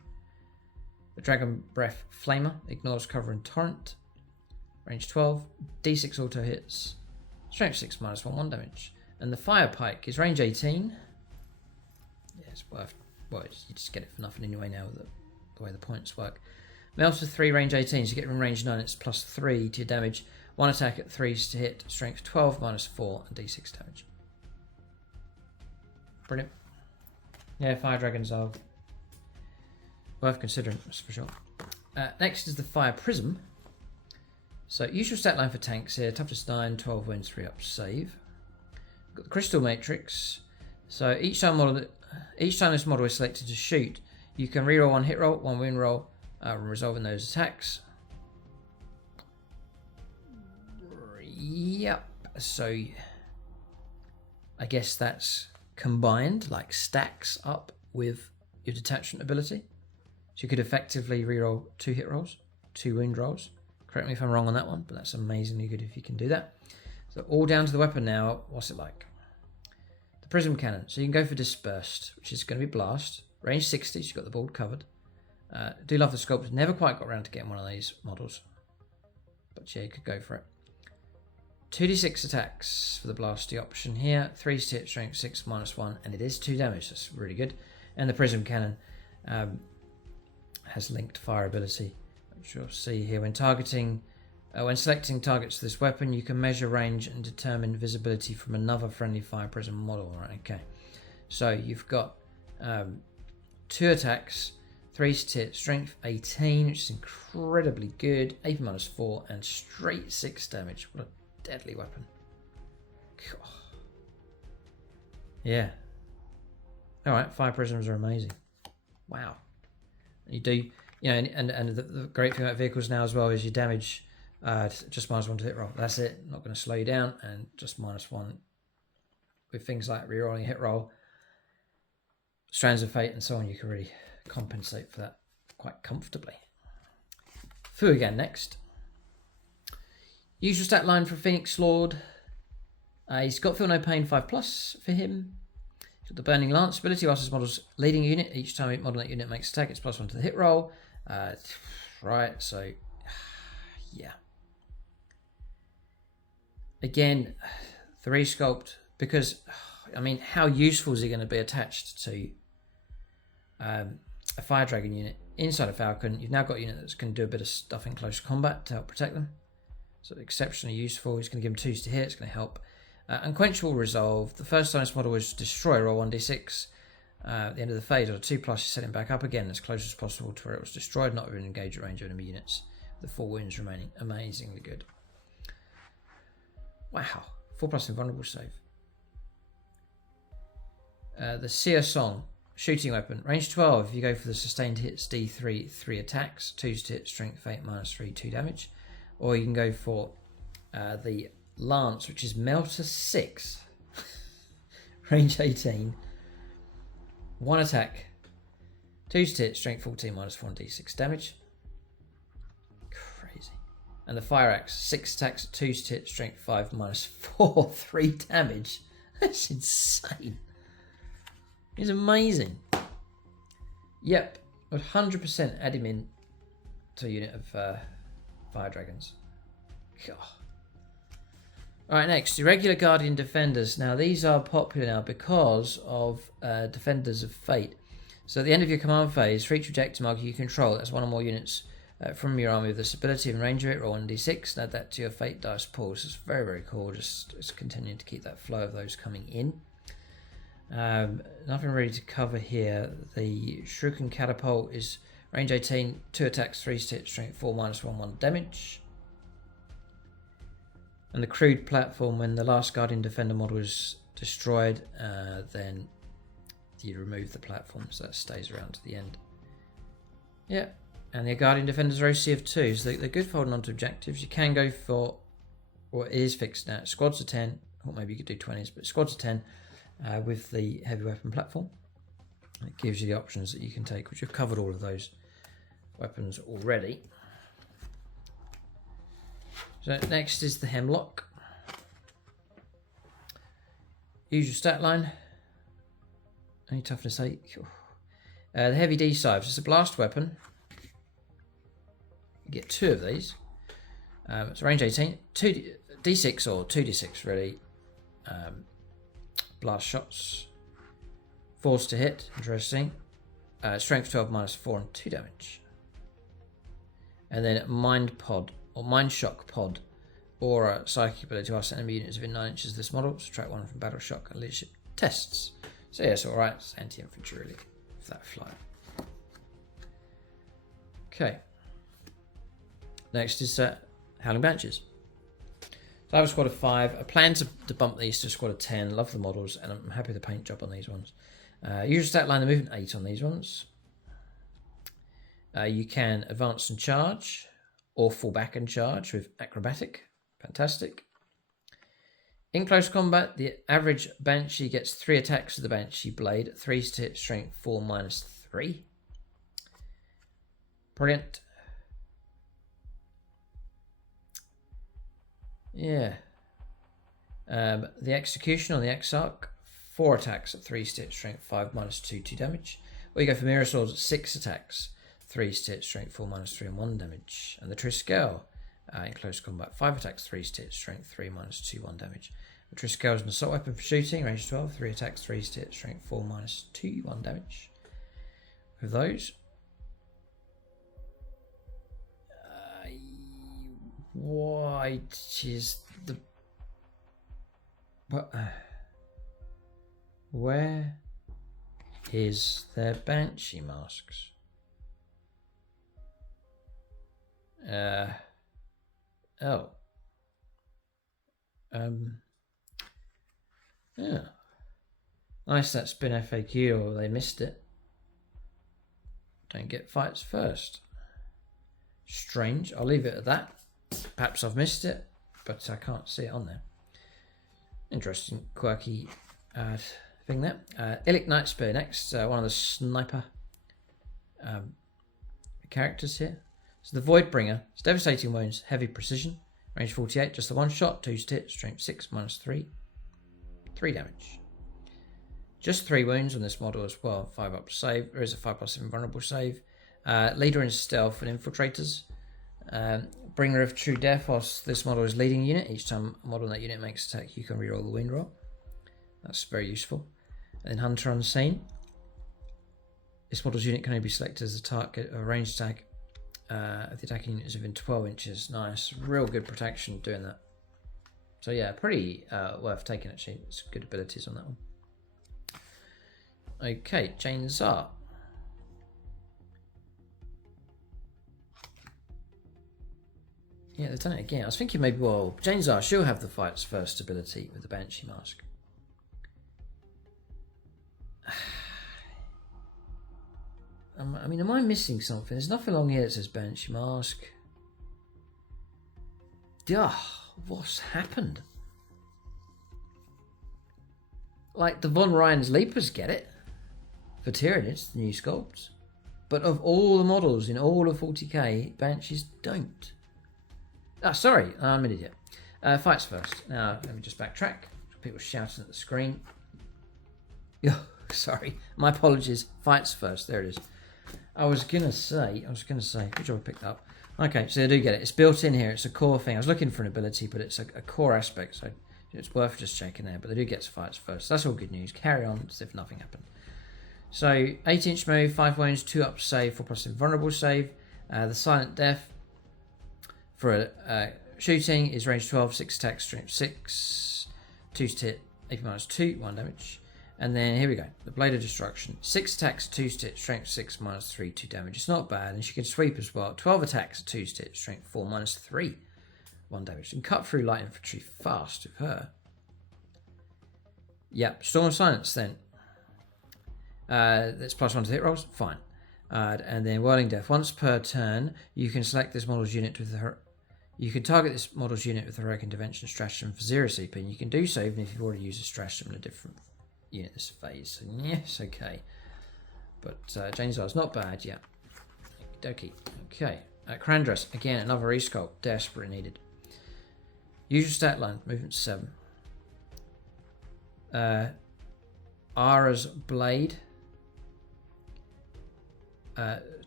The Dragon Breath Flamer ignores cover and torrent. Range 12. D6 auto hits. Strength 6 -1 damage. And the Fire Pike is range 18. Yeah, it's worth. Well, you just get it for nothing anyway now with the way the points work. Melter 3, range 18, so you get from range 9, it's +3 to your damage. 1 attack at 3 to hit, strength 12, -4, and d6 damage. Brilliant. Yeah, Fire Dragons are worth considering, that's for sure. Next is the Fire Prism. So, usual stat line for tanks here, toughness 9, 12 wounds, 3 up save. Got the Crystal Matrix. So, each time this model is selected to shoot, you can reroll 1 hit roll, 1 win roll, resolving those attacks. Yep, so I guess that's combined, like stacks up with your detachment ability. So you could effectively reroll 2 hit rolls, 2 wound rolls. Correct me if I'm wrong on that one, but that's amazingly good if you can do that. So all down to the weapon now. What's it like? The Prism Cannon. So you can go for Dispersed, which is going to be Blast. Range 60, so you've got the board covered. Do love the sculpt. Never quite got around to getting one of these models. But yeah, you could go for it. 2d6 attacks for the blasty option here. 3 to hit, strength 6, -1, and it is 2 damage. That's really good. And the Prism Cannon has linked fire ability, which you'll see here. When selecting targets for this weapon, you can measure range and determine visibility from another friendly fire prism model. Right, okay. So you've got 2 attacks, 3 to hit, strength 18, which is incredibly good. AP -4 and straight 6 damage. What a deadly weapon. God. Yeah. Alright, fire prisms are amazing. Wow. You do, and the great thing about vehicles now as well is your damage just -1 to hit roll. That's it. Not going to slow you down, and just -1 with things like rerolling hit roll, Strands of Fate, and so on. You can really compensate for that quite comfortably. Fu again next. Usual stat line for Phoenix Lord. He's got Feel No Pain 5+ for him. He's got the Burning Lance ability whilst his model's leading unit. Each time a model in that unit makes attack, it's +1 to the hit roll. Right, so yeah. Again, the resculpt, because I mean, how useful is he going to be attached to a Fire Dragon unit inside a Falcon? You've now got a unit that's going to do a bit of stuff in close combat to help protect them. So exceptionally useful. He's going to give them 2s to hit. It's going to help. Unquenchable Resolve. The first time this model was destroyed, roll 1d6. At the end of the phase, on a 2+, you set him back up again as close as possible to where it was destroyed, not within engaged range of enemy units. The 4 wounds remaining. Amazingly good. Wow. 4+ invulnerable save. The Seer Song. Shooting weapon. Range 12. You go for the sustained hits D3, 3 attacks. 2s to hit, strength 8, -3, 2 damage. Or you can go for the Lance, which is Melter 6. Range 18. 1 attack. 2s to hit, strength 14, -4 and D6 damage. Crazy. And the Fire Axe. 6 attacks, 2s to hit, strength 5, -4, 3 damage. That's insane. He's amazing. Yep. 100% add him in to a unit of Fire Dragons. God. Alright, next, Irregular Guardian Defenders. Now, these are popular now because of Defenders of Fate. So at the end of your command phase, for each objective marker you control, that's 1 or more units from your army with this ability and range of it, roll 1d6, and add that to your Fate dice pool. So it's very, very cool. Just continuing to keep that flow of those coming in. Nothing really to cover here. The Shuriken Catapult is range 18, 2 attacks, 3 hit, strength 4, -1, 1 damage. And the Crude Platform, when the last Guardian Defender model is destroyed, then you remove the platform, so that stays around to the end. Yeah, and the Guardian Defenders are OC of 2, so they're good for holding on to objectives. You can go for, or it is fixed now, squads of 10, or maybe you could do 20s, but squads of 10 with the heavy weapon platform. It gives you the options that you can take, which we've covered all of those weapons already. So next is the Hemlock. Use your stat line. Only toughness 8. The Heavy D-Sives. It's a blast weapon. You get 2 of these. It's range 18. 2d6 or 2d6 really. Blast shots. 4s to hit. Interesting. Strength 12, -4 and 2 damage. And then Mind Pod. Or Mind Shock Pod, or a psychic ability to ask enemy units within 9 inches of this model. Subtract 1 from battle shock and leadership tests. So yeah, it's alright. It's anti-infantry really, for that flyer. Okay. Next is Howling Banshees. So I have a squad of 5. I plan to bump these to a squad of 10. Love the models, and I'm happy with the paint job on these ones. Usual stat line, the movement 8 on these ones. You can advance and charge, or fall back and charge with acrobatic. Fantastic. In close combat, the average Banshee gets 3 attacks with the Banshee blade. 3s to hit, strength 4, -3. Brilliant. Yeah. The Execution on the Exarch. 4 attacks at 3s to hit, strength 5, -2, 2 damage. Or you go for Mirror Swords at 6 attacks. 3s to hit, strength 4, -3 and 1 damage. And the Triskel in close combat, 5 attacks, 3s to hit, strength 3, -2, 1 damage. The Triskel is an assault weapon for shooting, range 12, 3 attacks, 3s to hit, strength 4, -2, 1 damage. With those. What is the... What? Where is their Banshee masks? Oh. Yeah. Nice that spin FAQ, or they missed it. Don't get fights first. Strange. I'll leave it at that. Perhaps I've missed it, but I can't see it on there. Interesting, quirky thing there. Illic Night Spear next. One of the sniper characters here. So the Voidbringer. It's devastating wounds, heavy precision. Range 48, just the 1 shot, 2 to hit, strength 6, -3. 3 damage. Just 3 wounds on this model as well. 5 up save. There is a 5+ invulnerable save. Leader in stealth and infiltrators. Bringer of True Death. Whilst this model is leading unit, each time a model in that unit makes attack, you can reroll the wound roll. That's very useful. And then Hunter Unseen. This model's unit can only be selected as a target, a ranged attack. If the attacking unit is within 12 inches. Nice. Real good protection doing that. So yeah, pretty worth taking actually. It's good abilities on that one. Okay, Chainsaw. Yeah, they've done it again. I was thinking maybe, well, Chainsaw, she'll have the fights first ability with the Banshee Mask. I mean, am I missing something? There's nothing along here that says Banshee Mask. Duh, what's happened? Like, the Von Ryan's Leapers get it. For Tyranids, the new sculpts. But of all the models in all of 40k, Banshees don't. Ah, sorry, I'm an idiot. Fights first. Now, let me just backtrack. People shouting at the screen. Oh, sorry, my apologies. Fights first, there it is. I was gonna say, good job I picked that up. Okay, so they do get it. It's built in here, it's a core thing. I was looking for an ability, but it's a core aspect, so it's worth just checking there. But they do get fights first. That's all good news. Carry on as if nothing happened. So, 8-inch move, 5 wounds, 2 up save, 4+ invulnerable save. The Silent Death for shooting is range 12, 6 attack, strength 6, 2 to hit, AP -2, 1 damage. And then here we go, the Blade of Destruction. 6 attacks, 2 to hit, strength 6, -3, 2 damage. It's not bad, and she can sweep as well. 12 attacks, 2 to hit, strength 4, -3, 1 damage. And cut through light infantry fast with her. Yep, Storm of Silence then. That's +1 to hit rolls, fine. And then Whirling Death. Once per turn, you can select this model's unit with her. You can target this model's unit with the Heroic Intervention stratagem for 0 CP, and you can do so even if you've already used a stratagem in a different unit this phase. So yes, okay. But Chainsaw's not bad yet. Okie dokie. Okay. Crandress, again, another resculpt. Desperate needed. Usual stat line, movement 7. Ara's Blade.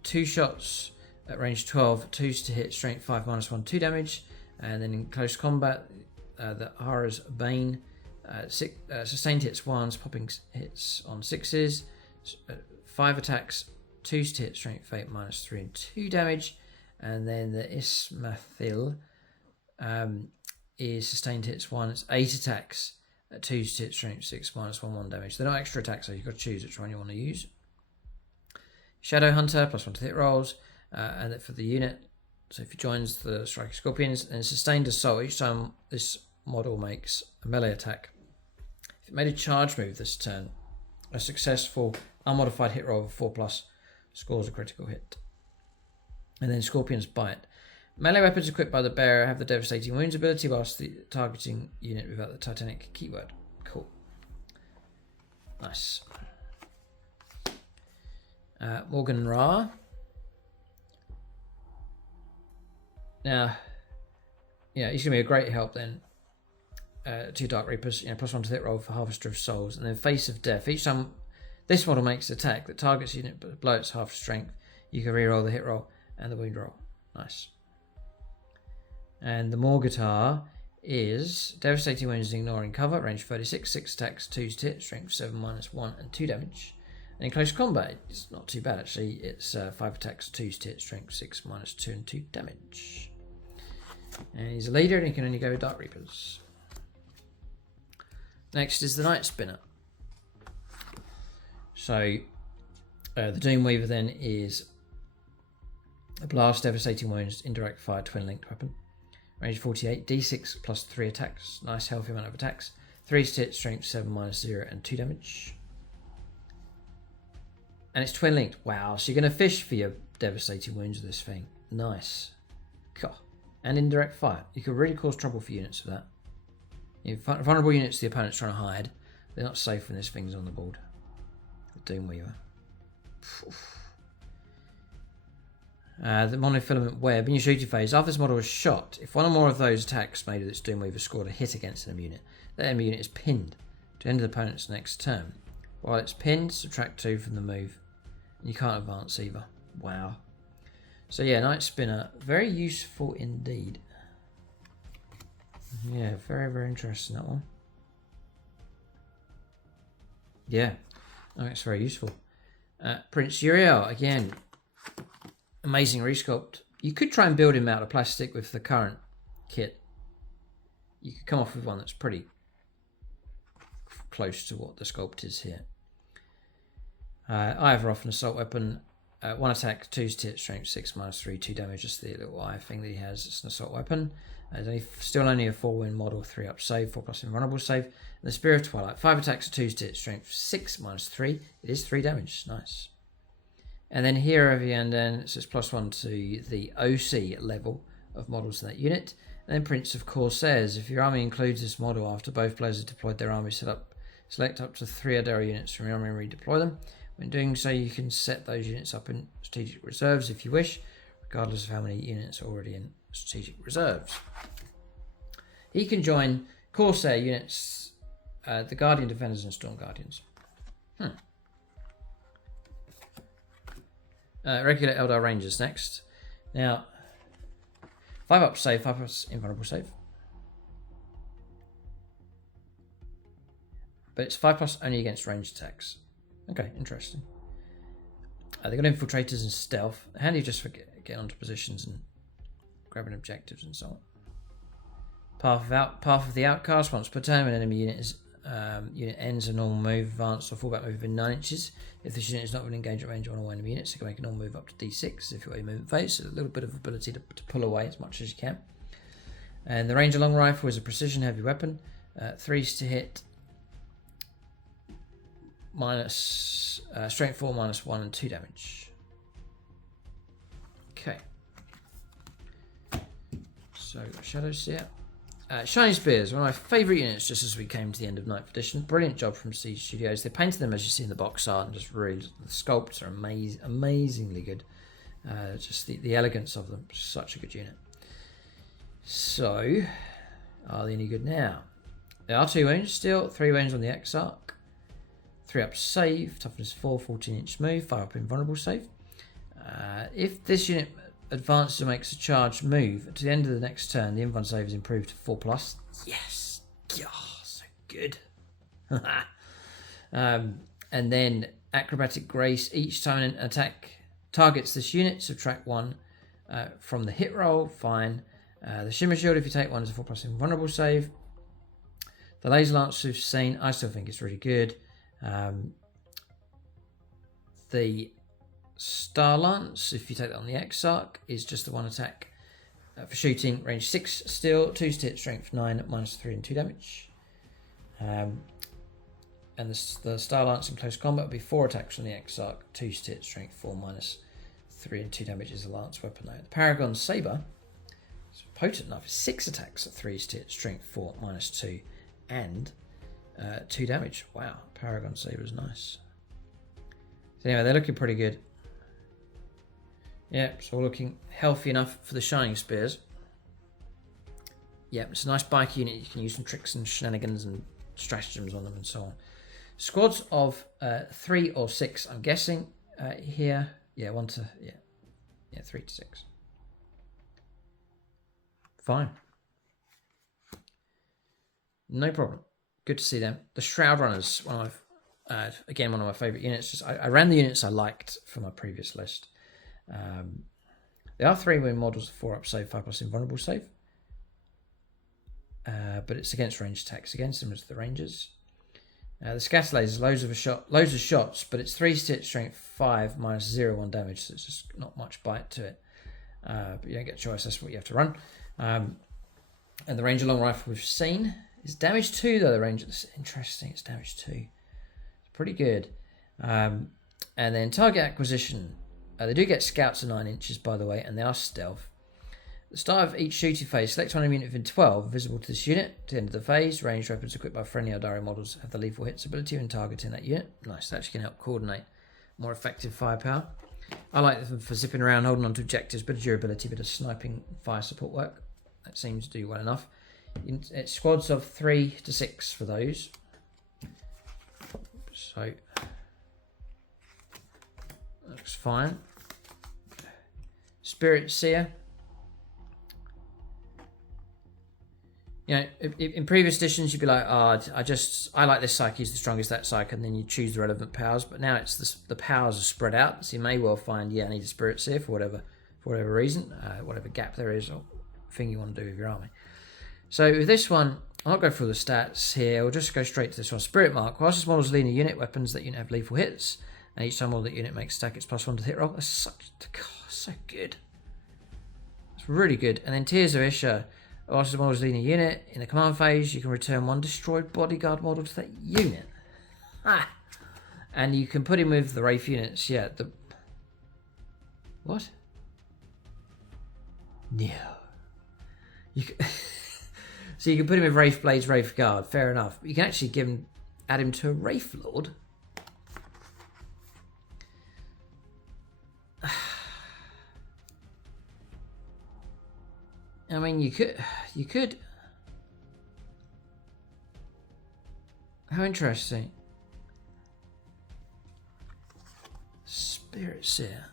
2 shots at range 12, 2s to hit, strength 5, -1, 2 damage. And then in close combat, the Ara's Bane, sustained hits 1s, popping hits on 6s, 5 attacks, 2s to hit, strength 8, -3 and 2 damage. And then the Ismathil is sustained hits 1, it's 8 attacks, 2s to hit, strength 6, -1, 1 damage. They're not extra attacks, so you've got to choose which one you want to use. Shadow Hunter, +1 to hit rolls, and for the unit, so if he joins the Striker Scorpions, and Sustained Assault, each time this model makes a melee attack. If it made a charge move this turn, a successful unmodified hit roll of 4+ scores a critical hit. And then Scorpion's Bite. Melee weapons equipped by the bearer have the Devastating Wounds ability whilst the targeting unit without the Titanic keyword. Cool. Nice. Morgan Ra. Now, yeah, he's going to be a great help then. 2 Dark Reapers, +1 to hit roll for Harvester of Souls. And then Face of Death. Each time this model makes an attack that targets unit below its half strength, you can reroll the hit roll and the wound roll. Nice. And the Morgatar is Devastating Wounds and Ignoring Cover, range 36, 6 attacks, 2s to hit, strength 7, -1 and 2 damage. And in close combat, it's not too bad actually. It's 5 attacks, 2s to hit, strength 6, -2 and 2 damage. And he's a leader and he can only go with Dark Reapers. Next is the Night Spinner. So the Doomweaver then is a Blast, Devastating Wounds, Indirect Fire, Twin Linked Weapon. Range 48, D6 +3 attacks. Nice healthy amount of attacks. 3s to hit, strength 7, -0 and 2 damage. And it's twin linked. Wow, so you're going to fish for your Devastating Wounds with this thing. Nice. God. And Indirect Fire. You could really cause trouble for units with that. Vulnerable units the opponent's trying to hide. They're not safe when this thing's on the board. The Doomweaver. The Monofilament Web. In your shooting phase, after this model is shot, if one or more of those attacks made with its Doomweaver scored a hit against an enemy unit, that enemy unit is pinned. to end the opponent's next turn. While it's pinned, subtract 2 from the move. You can't advance either. Wow. So yeah, Night Spinner, very useful indeed. Yeah, very, very interesting, that one. Yeah, that's very useful. Prince Uriel, again, amazing resculpt. You could try and build him out of plastic with the current kit. You could come off with one that's pretty close to what the sculpt is here. Either off an assault weapon, 1 attack, 2 hit strength, 6 -3, 2 damage. Just the little eye thing that he has. It's an assault weapon. Still only a 4-win model, 3-up save, 4+ invulnerable save. And the Spear of Twilight, 5 attacks, 2 hit strength, 6 -3. It is 3 damage. Nice. And then Hero of Yandan, so it's +1 to the OC level of models in that unit. And then Prince of Corsairs. If your army includes this model after both players have deployed their army, select up to 3 Eldar units from your army and redeploy them. When doing so, you can set those units up in strategic reserves if you wish, regardless of how many units are already in strategic reserves. He can join Corsair units, the Guardian Defenders and Storm Guardians. Regular Eldar Rangers next. Now, 5-up save, 5+ invulnerable save. But it's 5+ only against ranged attacks. Okay, interesting. They've got infiltrators and stealth. Handy just for getting onto positions and grabbing objectives and so on. Path of the Outcast. Once per turn, when an enemy unit ends a normal move, advance or fallback move within 9 inches. If this unit is not within engagement range of one or more enemy units, you can make a normal move up to D6 if you've got a movement phase. So a little bit of ability to pull away as much as you can. And the Ranger Long Rifle is a precision heavy weapon. 3s to hit. Strength 4 -1 and 2 damage. Okay. So Shadows here. Shining Spears, one of my favourite units just as we came to the end of 9th edition. Brilliant job from Siege Studios. They painted them as you see in the box art and just really, the sculpts are amazingly good. Just the elegance of them, such a good unit. So, are they any good now? There are 2 wounds still, 3 wounds on the Exarch. 3-up save, toughness 4, 14-inch move, 5-up invulnerable save. If this unit advances or makes a charged move, to the end of the next turn, the invuln save is improved to 4+. Yes! Oh, so good. And then Acrobatic Grace. Each time an attack targets this unit, subtract 1 from the hit roll. Fine. The Shimmer Shield, if you take 1, is a 4+ invulnerable save. The Laser Lance we've seen, I still think it's really good. The Star Lance, if you take that on the Exarch, is just the 1 attack for shooting, range 6 still, 2 to hit, strength 9, -3 and 2 damage. And the Star Lance in close combat will be 4 attacks on the Exarch, 2 to hit, strength 4, -3 and 2 damage is a lance weapon though. The Paragon Saber is potent enough, 6 attacks at 3 to hit, strength 4, -2 and 2 damage. Wow, Paragon Saber is nice. So anyway, they're looking pretty good. Yeah, so we're looking healthy enough for the Shining Spears. Yeah, it's a nice bike unit. You can use some tricks and shenanigans and stratagems on them and so on. Squads of 3 or 6, I'm guessing, here. Yeah, 3 to 6. Fine. No problem. Good to see them. The Shroud Runners, one of my favourite units. I ran the units I liked from my previous list. There are 3-win models, 4-up save, 5+ invulnerable save. But it's against ranged attacks again, similar to the Rangers. The Scatter Lasers, loads of shots, but it's 3 hit, strength 5, -0, 1 damage, so it's just not much bite to it. But you don't get a choice, that's what you have to run. And the Ranger Long Rifle we've seen. It's damage 2 though, the Ranger. It's interesting, it's damage 2. It's pretty good. And then target acquisition. They do get scouts at 9 inches, by the way, and they are stealth. At the start of each shooting phase, select one unit within 12 visible to this unit. To the end of the phase, ranged weapons equipped by friendly Eldari models have the lethal hits ability when targeting that unit. Nice, that actually can help coordinate more effective firepower. I like them for zipping around, holding on to objectives, bit of durability, bit of sniping, fire support work. That seems to do well enough. It's squads of 3 to 6 for those. So looks fine. Spirit Seer. You know, in previous editions, you'd be like, oh, I like this psyche, he's the strongest, that psyche, and then you choose the relevant powers. But now it's the powers are spread out, so you may well find, yeah, I need a Spirit Seer for whatever reason, whatever gap there is or thing you want to do with your army. So with this one, I'll not go through the stats here. We'll just go straight to this one. Spirit Mark. Whilst this model's lean a unit, weapons that unit have lethal hits, and each time that unit makes attack, it's +1 to hit roll. That's so good. It's really good. And then Tears of Isha. Whilst the model's lean a unit, in the command phase, you can return 1 destroyed bodyguard model to that unit. And you can put him with the Wraith units. Yeah, what? No. So you can put him with Wraith Blades, Wraith Guard. Fair enough. But you can actually add him to a Wraith Lord. I mean, you could. How interesting. Spirit Seer.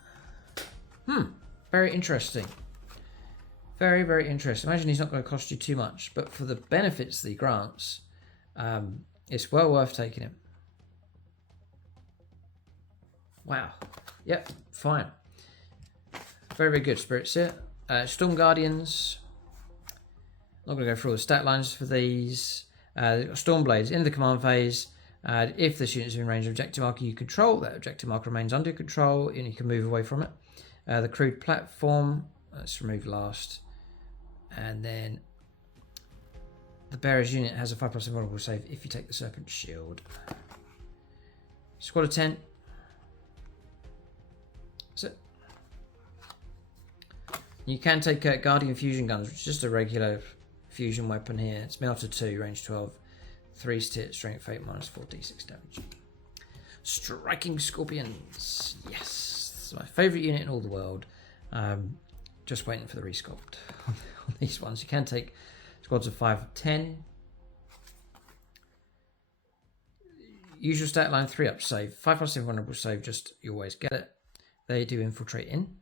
Very interesting. Very, very interesting. Imagine he's not going to cost you too much, but for the benefits that he grants, it's well worth taking him. Wow. Yep, fine. Very, very good. Spirit Seer. Storm Guardians. Not going to go through all the stat lines for these. Storm Blades in the command phase. If this unit is in range of objective marker you control, that objective marker remains under control and you can move away from it. The Crude Platform, let's remove last. And then the Bearer's unit has a 5+ invulnerable save if you take the Serpent Shield. Squad of 10. That's it. You can take Guardian Fusion Guns, which is just a regular fusion weapon here. It's made after 2, range 12, 3 stit, strength 8, -4d6 damage. Striking Scorpions. Yes, it's my favourite unit in all the world. Just waiting for the resculpt on these ones. You can take squads of 5 of 10. Usual stat line, 3+ save. 5+ invulnerable save, just you always get it. They do infiltrate in.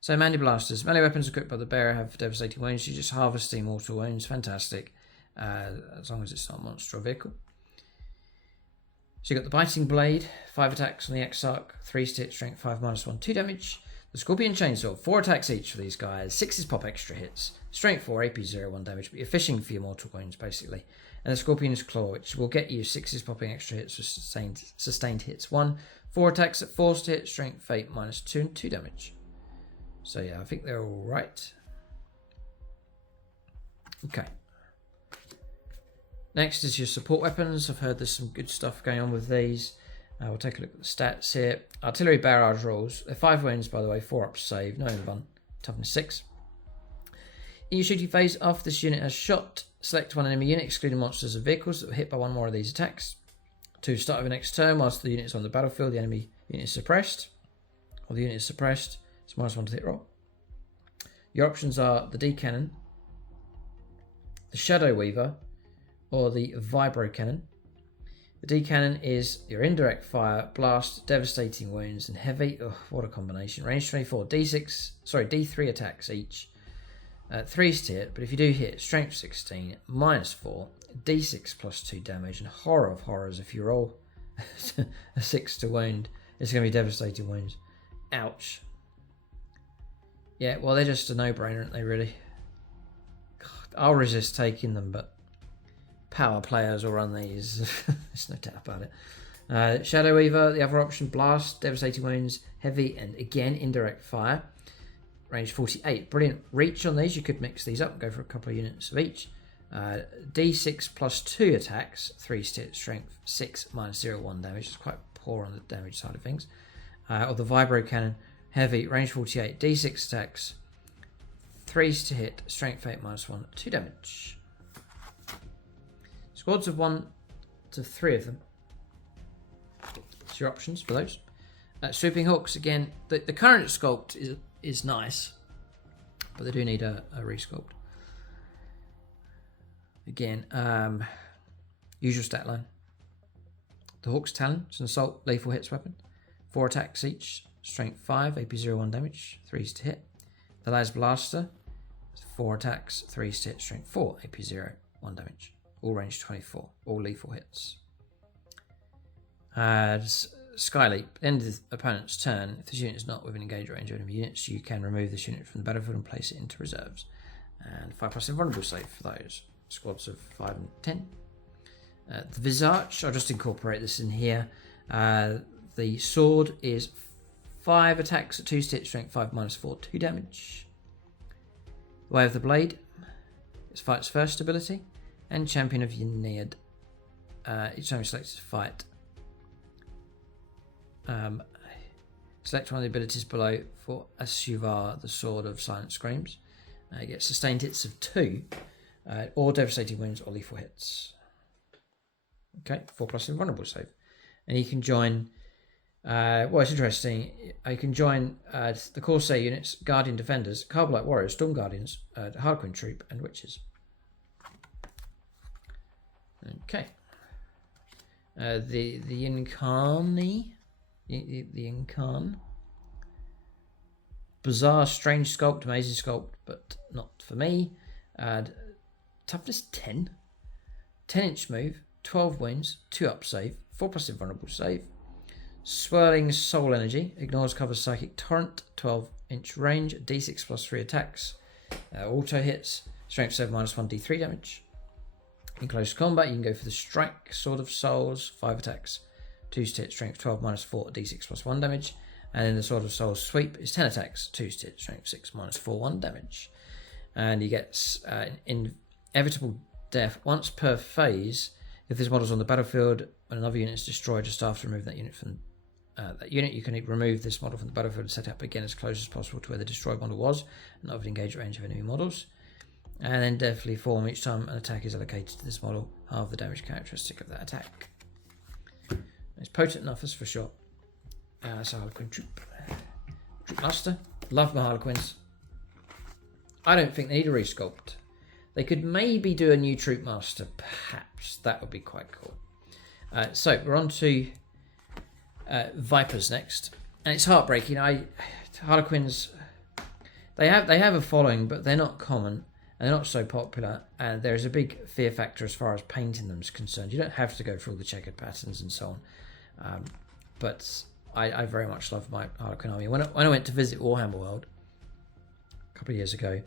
So Mandy Blasters. Melee weapons equipped by the bearer have devastating wounds. You just harvest the mortal wounds. Fantastic. As long as it's not a monster or vehicle. So you got the Biting Blade. 5 attacks on the Exarch. 3 stit, strength 5, -1, 2 damage. The Scorpion Chainsaw. 4 attacks each for these guys. 6 is pop extra hits. Strength 4, AP 0, 1 damage. But you're fishing for your mortal wounds, basically. And the Scorpion's Claw, which will get you 6 is popping extra hits for sustained hits 1. 4 attacks at 4 stit, strength 8, -2 and 2 damage. So yeah, I think they're all right. Okay. Next is your support weapons. I've heard there's some good stuff going on with these. We'll take a look at the stats here. Artillery barrage rolls. They're 5 wounds, by the way. 4 save. No invuln. Toughness 6. In your shooting phase, after this unit has shot, select one enemy unit, excluding monsters and vehicles that were hit by one or more of these attacks. To start of the next turn, whilst the unit is on the battlefield, the enemy unit is suppressed. Or the unit is suppressed. It's -1 to hit roll. Your options are the D-Cannon, the Shadow Weaver, or the Vibro Cannon. The D-Cannon is your indirect fire, blast, devastating wounds, and heavy. Oh, what a combination. Range 24, D3 attacks each. 3 hit, but if you do hit, strength 16, -4, D6 +2 damage, and horror of horrors, if you roll a 6 to wound, it's going to be devastating wounds. Ouch. Yeah, well, they're just a no-brainer, aren't they, really? God, I'll resist taking them, but power players will run these. There's no doubt about it. Shadow Weaver, the other option, blast, devastating wounds, heavy, and again, indirect fire. Range 48. Brilliant reach on these. You could mix these up and go for a couple of units of each. D6 +2 attacks, 3 stit, strength 6, -0, 1 damage. It's quite poor on the damage side of things. Or the Vibro Cannon. Heavy, range 48, D6 attacks, 3 to hit, strength 8, -1, 2 damage. Squads of 1 to 3 of them. That's your options for those. Swooping Hawks, again, the current sculpt is nice, but they do need a resculpt. Again, usual stat line. The Hawk's Talon, it's an assault lethal hits weapon. 4 attacks each, strength 5, AP 1 damage, 3s to hit. The Las Blaster, 4 attacks, 3s to hit, strength 4, AP 1 damage. All range 24, all lethal hits. Skyleap, end of the opponent's turn. If this unit is not within engage range of enemy units, you can remove this unit from the battlefield and place it into reserves. And 5+ invulnerable save for those. Squads of 5 and 10. The Visage, I'll just incorporate this in here. The sword is 5 attacks at 2 hit, strength 5 -4, 2 damage. The Way of the Blade is fight's first ability. And Champion of Yennead. Each time you select to fight, select one of the abilities below for Asuvar, the Sword of Silent Screams. You get sustained hits of 2, or devastating wounds or lethal hits. Okay, 4+ invulnerable save. And you can join, well, it's interesting, you can join the Corsair units, Guardian Defenders, Carbonite Warriors, Storm Guardians, Harlequin Troop, and Witches. Okay. The Incarni, the Incarn. Bizarre, strange sculpt, amazing sculpt, but not for me. Toughness 10. 10-inch move, 12 wounds, 2 up save, 4+ invulnerable save. Swirling Soul Energy, ignores cover psychic torrent, 12-inch range, d6 +3 attacks, auto hits, strength 7 -1 d3 damage. In close combat, you can go for the Strike, Sword of Souls, 5 attacks, 2 hit, strength 12 -4 d6 +1 damage. And then the Sword of Souls Sweep is 10 attacks, 2 hit, strength 6 -4 1 damage. And he gets inevitable death once per phase. If this model's on the battlefield, when another unit is destroyed, just after removing that unit from that unit, you can remove this model from the battlefield and set up again as close as possible to where the destroyed model was, and not within engage range of enemy models. And then deathly form, each time an attack is allocated to this model, half the damage characteristic of that attack. It's potent enough, that's for sure. So Harlequin Troop. Troop Master. Love my Harlequins. I don't think they need a resculpt. They could maybe do a new Troop Master, perhaps. That would be quite cool. So we're on to Vipers next. And it's heartbreaking. Harlequins, they have a following, but they're not common. And they're not so popular, and there's a big fear factor as far as painting them is concerned. You don't have to go through all the checkered patterns and so on. But I very much love my Harlequin army. When I went to visit Warhammer World a couple of years ago,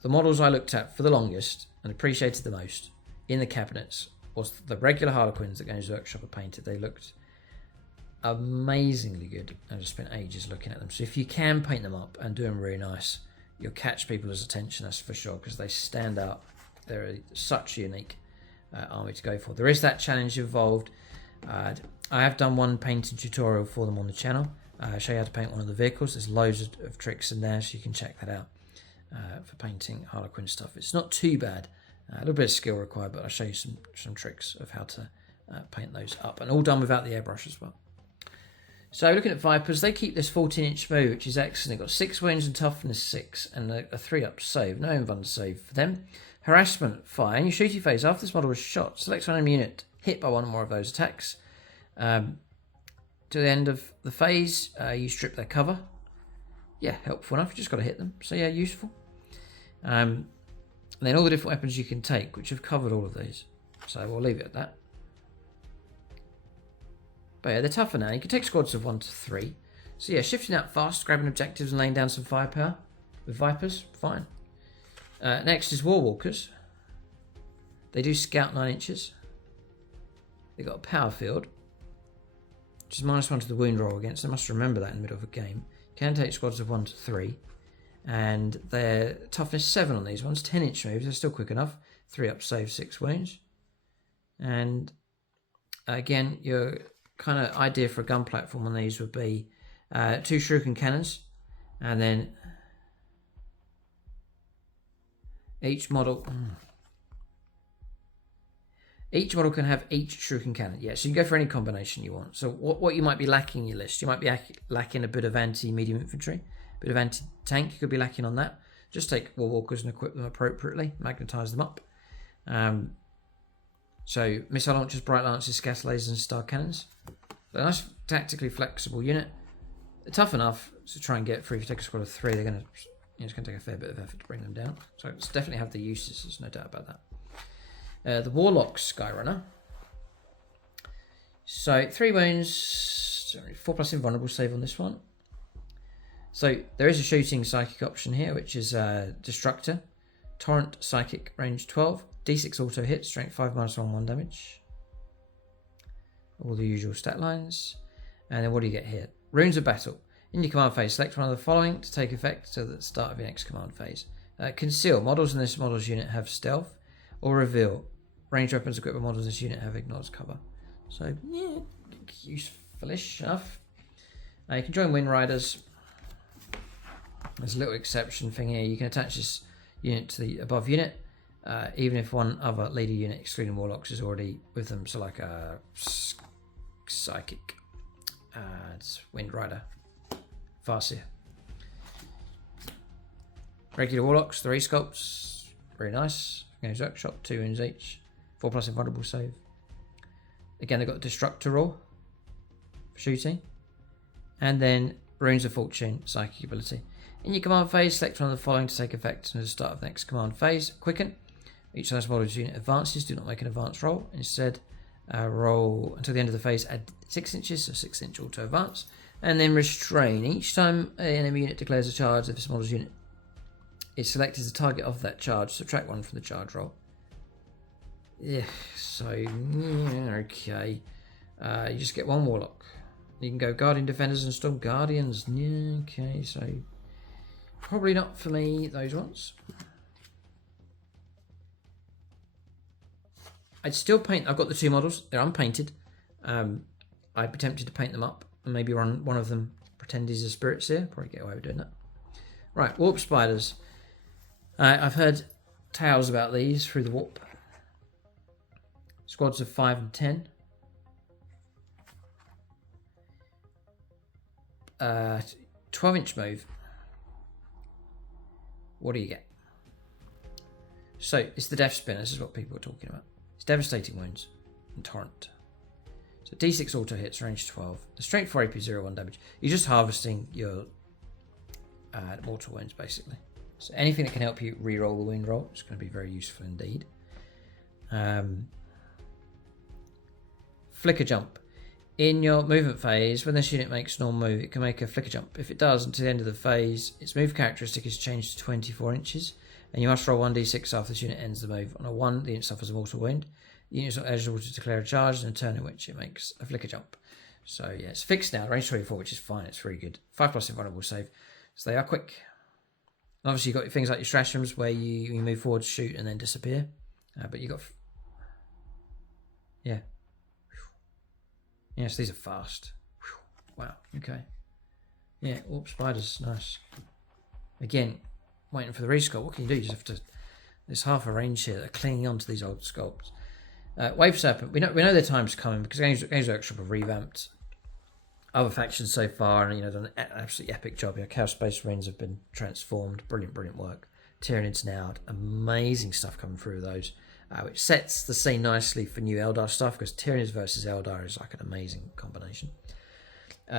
the models I looked at for the longest and appreciated the most in the cabinets was the regular Harlequins that Games Workshop had painted. They looked amazingly good. I just spent ages looking at them. So if you can paint them up and do them really nice, you'll catch people's attention, that's for sure, because they stand out. They're such a unique army to go for. There is that challenge involved. I have done one painting tutorial for them on the channel. I'll show you how to paint one of the vehicles. There's loads of tricks in there, so you can check that out for painting Harlequin stuff. It's not too bad. A little bit of skill required, but I'll show you some tricks of how to paint those up. And all done without the airbrush as well. So looking at Vipers, they keep this 14-inch move, which is excellent. They've got 6 wounds and toughness 6, and a 3-up save. No invulnerable save for them. Harassment 5. In your shooting phase, after this model was shot, select one enemy unit hit by one or more of those attacks. To the end of the phase, you strip their cover. Yeah, helpful enough. You just got to hit them. So yeah, useful. And then all the different weapons you can take, which have covered all of these. So we'll leave it at that. But yeah, they're tougher now. You can take squads of 1 to 3. So yeah, shifting out fast, grabbing objectives and laying down some firepower with Vipers, fine. Next is Warwalkers. They do scout 9 inches. They've got a power field, which is -1 to the wound roll against. They must remember that in the middle of a game. Can take squads of 1 to 3. And their toughness 7 on these ones. 10-inch moves, they're still quick enough. 3-up save, 6 wounds. And again, your kind of idea for a gun platform on these would be 2 shuriken cannons, and then each model can have each shuriken cannon. Yeah, so you can go for any combination you want. So what you might be lacking in your list, you might be lacking a bit of anti-medium infantry, a bit of anti-tank, you could be lacking on that. Just take Warwalkers and equip them appropriately, magnetize them up. So missile launchers, bright lancers, scatter lasers, and star cannons. So a nice tactically flexible unit. They're tough enough to try and get through. If you take a squad of 3, they're going to, it's going to take a fair bit of effort to bring them down. So it's definitely have the uses. There's no doubt about that. The Warlock Skyrunner. So 3 wounds, 4+ invulnerable save on this one. So there is a shooting psychic option here, which is Destructor, Torrent Psychic, range 12, D6 auto hit, strength 5 -1 damage. All the usual stat lines. And then what do you get here? Runes of Battle. In your command phase, select one of the following to take effect at the start of your next command phase. Conceal. Models in this model's unit have stealth. Or reveal. Ranged weapons equipped with models in this unit have ignorance cover. So, yeah, useful-ish enough. You can join Wind Riders. There's a little exception thing here. You can attach this unit to the above unit, even if one other leader unit, excluding Warlocks, is already with them. So like a Psychic. It's Wind Rider. Farseer. Regular Warlocks, 3 sculpts. Very nice. Games Workshop, 2 wounds each. 4+ invulnerable save. Again, they've got Destructor Raw for shooting. And then Runes of Fortune, Psychic ability. In your command phase, select one of the following to take effect at the start of the next command phase. Quicken. Each of those models unit advances. Do not make an advance roll. Instead, roll until the end of the phase, add 6 inches, so 6-inch auto advance. And then Restrain. Each time an enemy unit declares a charge, if this model's unit is selected as the target of that charge, subtract 1 from the charge roll. Yeah, so, okay. You just get 1 Warlock. You can go Guardian Defenders and Storm Guardians. Yeah, okay, so probably not for me, those ones. I'd still paint. I've got the 2 models. They're unpainted. I'd be tempted to paint them up and maybe run one of them, pretend he's a Spirit Seer. Probably get away with doing that. Right, Warp Spiders. I've heard tales about these through the Warp. Squads of 5 and 10. 12-inch move. What do you get? So, it's the Death Spin. This is what people are talking about. It's Devastating Wounds and Torrent. So, D6 auto hits, range 12. The strength 4 AP, 0-1 damage. You're just harvesting your mortal wounds, basically. So, anything that can help you re-roll the wound roll is going to be very useful indeed. Flicker Jump. In your movement phase, when this unit makes a normal move, it can make a flicker jump. If it does, until the end of the phase, its move characteristic is changed to 24 inches, and you must roll 1d6 after this unit ends the move. On a 1, the unit suffers a mortal wound. The unit is not eligible to declare a charge in a turn in which it makes a flicker jump. So yeah, it's fixed now, range 24, which is fine, it's very good. 5+ invulnerable save, so they are quick. And obviously you've got things like your stratagems where you move forward, shoot, and then disappear. But you got... Yeah. Yes, these are fast. Wow, okay. Yeah, Warp Spiders, nice. Again, waiting for the resculpt. What can you do? You just have to... There's half a range here that are clinging on to these old sculpts. Wave Serpent. We know their time's coming because Games Workshop have revamped other factions so far and done an absolutely epic job here. Chaos Space Marines have been transformed. Brilliant work. Tyranids now. Amazing stuff coming through those. Which sets the scene nicely for new Eldar stuff because Tyranids versus Eldar is like an amazing combination.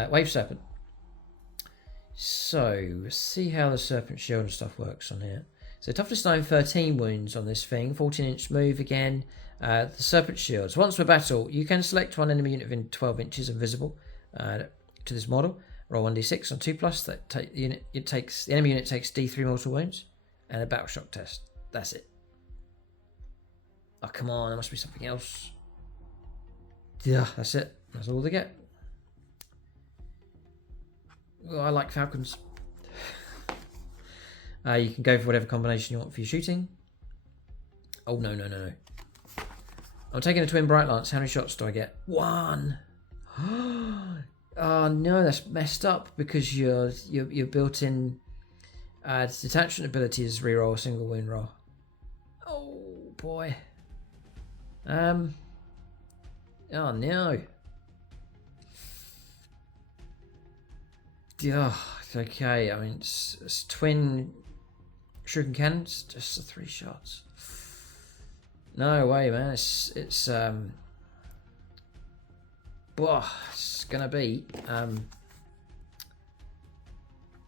Wave Serpent. So, let's see how the Serpent Shield and stuff works on here. So, toughness 9, 13 wounds on this thing. 14-inch move again. The Serpent Shields. Once per battle, you can select one enemy unit within 12 inches invisible to this model. Roll 1d6 on 2+. The enemy unit takes D3 mortal wounds and a battle shock test. That's it. Oh, come on, there must be something else. Yeah, that's it. That's all they get. Well, I like Falcons. You can go for whatever combination you want for your shooting. Oh, no. I'm taking a Twin Bright Lance. How many shots do I get? 1. Oh, no, that's messed up because your built-in detachment ability is reroll a single wound roll. Oh, boy. Oh no. Yeah, okay. I mean, it's twin shuriken cannons, just the 3 shots. No way, man. It's gonna be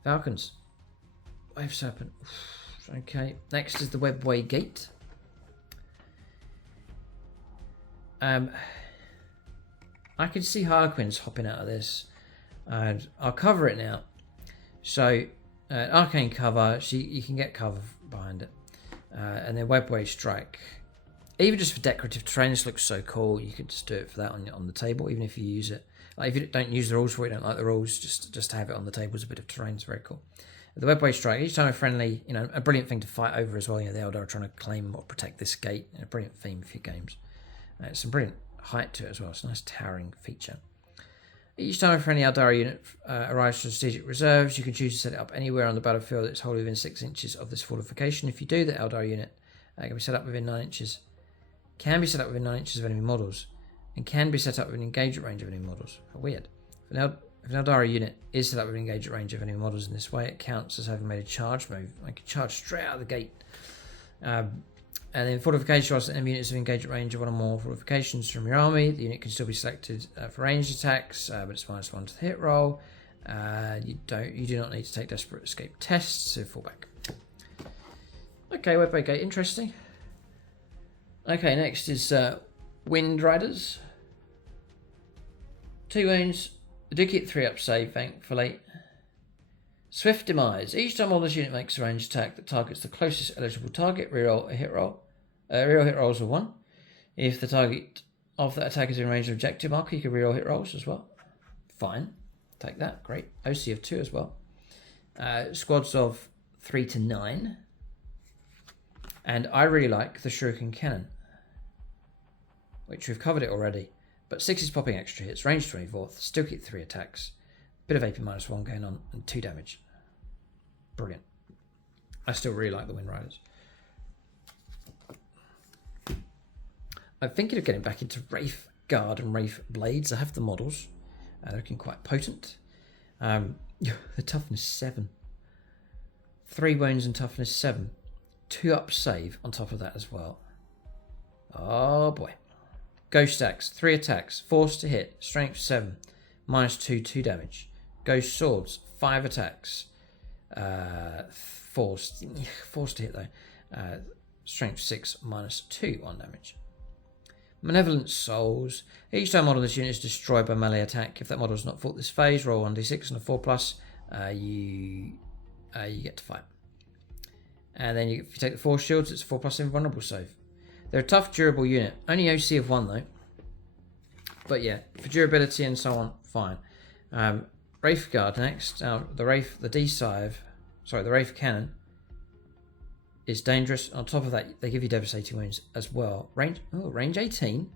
Falcons. Wave Serpent. Okay. Next is the Webway Gate. I can see Harlequins hopping out of this. And I'll cover it now. So, arcane cover, so you can get cover behind it. And then Webway Strike. Even just for decorative terrain, this looks so cool. You could just do it for that on the table, even if you use it. Like if you don't use the rules for it, you don't like the rules, just to have it on the table as a bit of terrain is very cool. The Webway Strike, each time a friendly, a brilliant thing to fight over as well. The Eldar are trying to claim or protect this gate. A brilliant theme for your games. It's some brilliant height to it as well. It's a nice towering feature. Each time a friendly Eldar unit arrives from strategic reserves, you can choose to set it up anywhere on the battlefield that's wholly within 6 inches of this fortification. If you do, the Eldar unit can be set up within 9 inches. Can be set up within 9 inches of enemy models, and can be set up within engagement range of enemy models. Weird. If an Eldar unit is set up within engagement range of enemy models in this way, it counts as having made a charge move. I can charge straight out of the gate. And then fortification, whilst enemy units have engagement range of one or more fortifications from your army, the unit can still be selected for ranged attacks, but it's -1 to the hit roll. You do not need to take desperate escape tests, so fall back. Okay, Webway Gate, interesting. Okay, next is Wind Riders. 2 wounds. They do keep 3 up save, thankfully. Swift Demise. Each time all this unit makes a ranged attack that targets the closest eligible target, reroll a hit roll. Reroll hit rolls of 1. If the target of that attack is in range of objective marker, you can reroll hit rolls as well. Fine. Take that. Great. OC of 2 as well. Squads of 3 to 9. And I really like the Shuriken Cannon, which we've covered it already. But 6 is popping extra hits, range 24th, still keep 3 attacks. Bit of AP -1 going on, and 2 damage. Brilliant. I still really like the Wind Riders. I'm thinking of getting back into Wraith Guard and Wraith Blades. I have the models. They're looking quite potent. The toughness 7. 3 wounds and toughness 7. 2 up save on top of that as well. Oh boy. Ghost Axe, 3 attacks, forced to hit, strength 7, -2, 2 damage. Ghost Swords, 5 attacks, forced to hit though, strength 6, -2, 1 damage. Malevolent Souls, each time model of this unit is destroyed by melee attack. If that model has not fought this phase, roll 1d6 and a 4+, you get to fight. And then if you take the 4 shields, it's 4+ invulnerable save. They're a tough, durable unit. Only OC of 1 though. But yeah, for durability and so on, fine. Wraith Guard next. The Wraith Cannon is dangerous. On top of that, they give you devastating wounds as well. Range 18.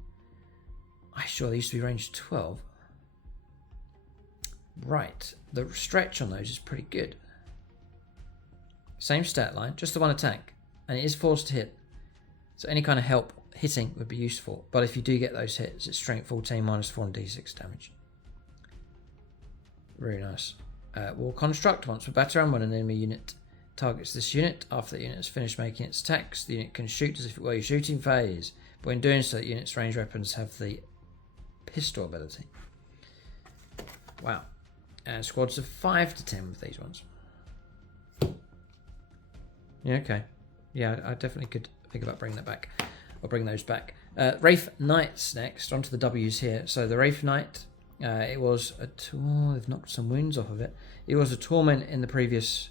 I sure they used to be range 12. Right, the stretch on those is pretty good. Same stat line, just the 1 attack, and it is forced to hit. So any kind of help hitting would be useful. But if you do get those hits, it's strength 14 -4 and d6 damage. Very nice. War Construct. Once per battle round, when an enemy unit targets this unit, after the unit has finished making its attacks, the unit can shoot as if it were your shooting phase. But when doing so, the unit's ranged weapons have the pistol ability. Wow. And squads of 5 to 10 with these ones. Yeah, okay. Yeah, I definitely could think about bringing that back. I'll bring those back. Wraith Knights next. Onto the W's here. So the Wraith Knight, it was a... they've knocked some wounds off of it. It was a Torment in the previous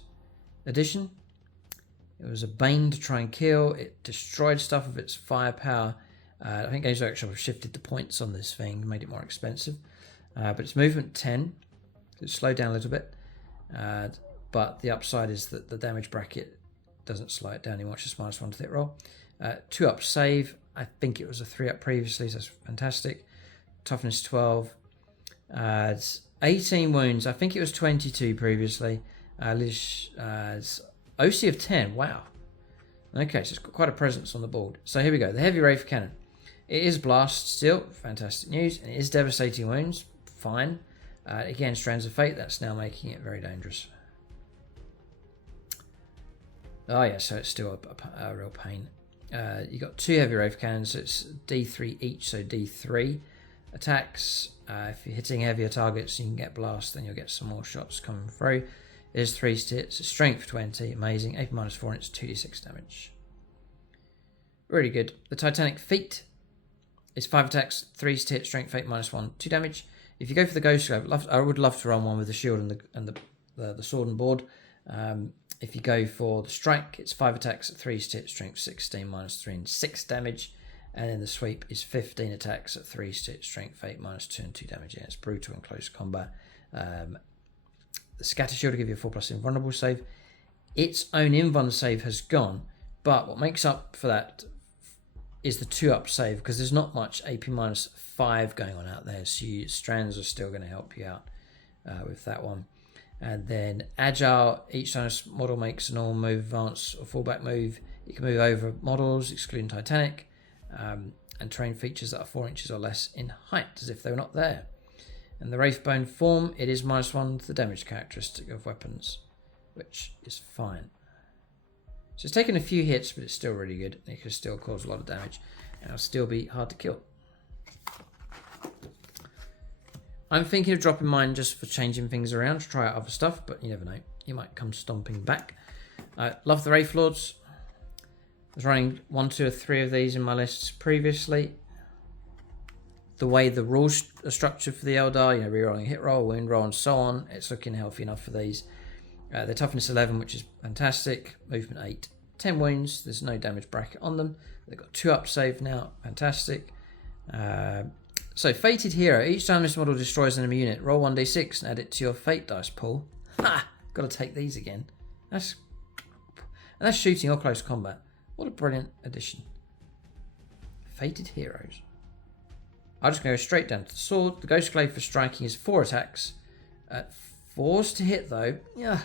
edition. It was a Bane to try and kill. It destroyed stuff with its firepower. I think Games Workshop have shifted the points on this thing, made it more expensive. But it's movement 10. So it's slowed down a little bit. But the upside is that the damage bracket doesn't slow it down anymore. It's just -1 to hit roll. 2 up save. I think it was a 3 up previously, so that's fantastic. Toughness 12. It's 18 wounds. I think it was 22 previously. OC of 10. Wow. Okay, so it's got quite a presence on the board. So here we go. The Heavy Wraith Cannon. It is blast still. Fantastic news. And it is devastating wounds. Fine. Again, Strands of Fate. That's now making it very dangerous. Oh yeah, so it's still a real pain. You got 2 heavy Wraith cannons, so it's D3 each, so D3 attacks. If you're hitting heavier targets, you can get blast, then you'll get some more shots coming through. It is 3 hits, strength 20, amazing. AP -4, and it's 2d6 damage. Really good. The Titanic Feat is 5 attacks, 3 hit, strength 8 -1, 2 damage. If you go for the Ghost Glaive, I would love to run one with the shield and the sword and board. If you go for the Strike, it's 5 attacks, 3 hit, strength 16, -3, and 6 damage. And then the Sweep is 15 attacks at 3 hit, strength 8, -2, and 2 damage. Yeah, it's brutal in close combat. The Scatter Shield will give you a 4+ invulnerable save. Its own invuln save has gone, but what makes up for that is the 2-up save, because there's not much AP -5 going on out there, so Strands are still going to help you out with that one. And then Agile, each time a model makes a normal move, advance, or fallback move, you can move over models, excluding Titanic, and terrain features that are 4 inches or less in height, as if they were not there. And the Wraithbone form, it is -1 to the damage characteristic of weapons, which is fine. So it's taken a few hits, but it's still really good. It can still cause a lot of damage, and it'll still be hard to kill. I'm thinking of dropping mine just for changing things around to try out other stuff, but you never know. You might come stomping back. I love the Wraith Lords. I was running 1, 2, or 3 of these in my lists previously. The way the rules are structured for the Eldar, rerolling hit roll, wound roll, and so on, it's looking healthy enough for these. They're toughness 11, which is fantastic. Movement 8, 10 wounds. There's no damage bracket on them. They've got 2-up save now, fantastic. So Fated Hero. Each time this model destroys an enemy unit, roll 1d6 and add it to your Fate dice pool. Ha! Got to take these again. That's shooting or close combat. What a brilliant addition. Fated Heroes. I'll just go straight down to the sword. The Ghost Glaive for striking is 4 attacks. 4s to hit though. Yeah.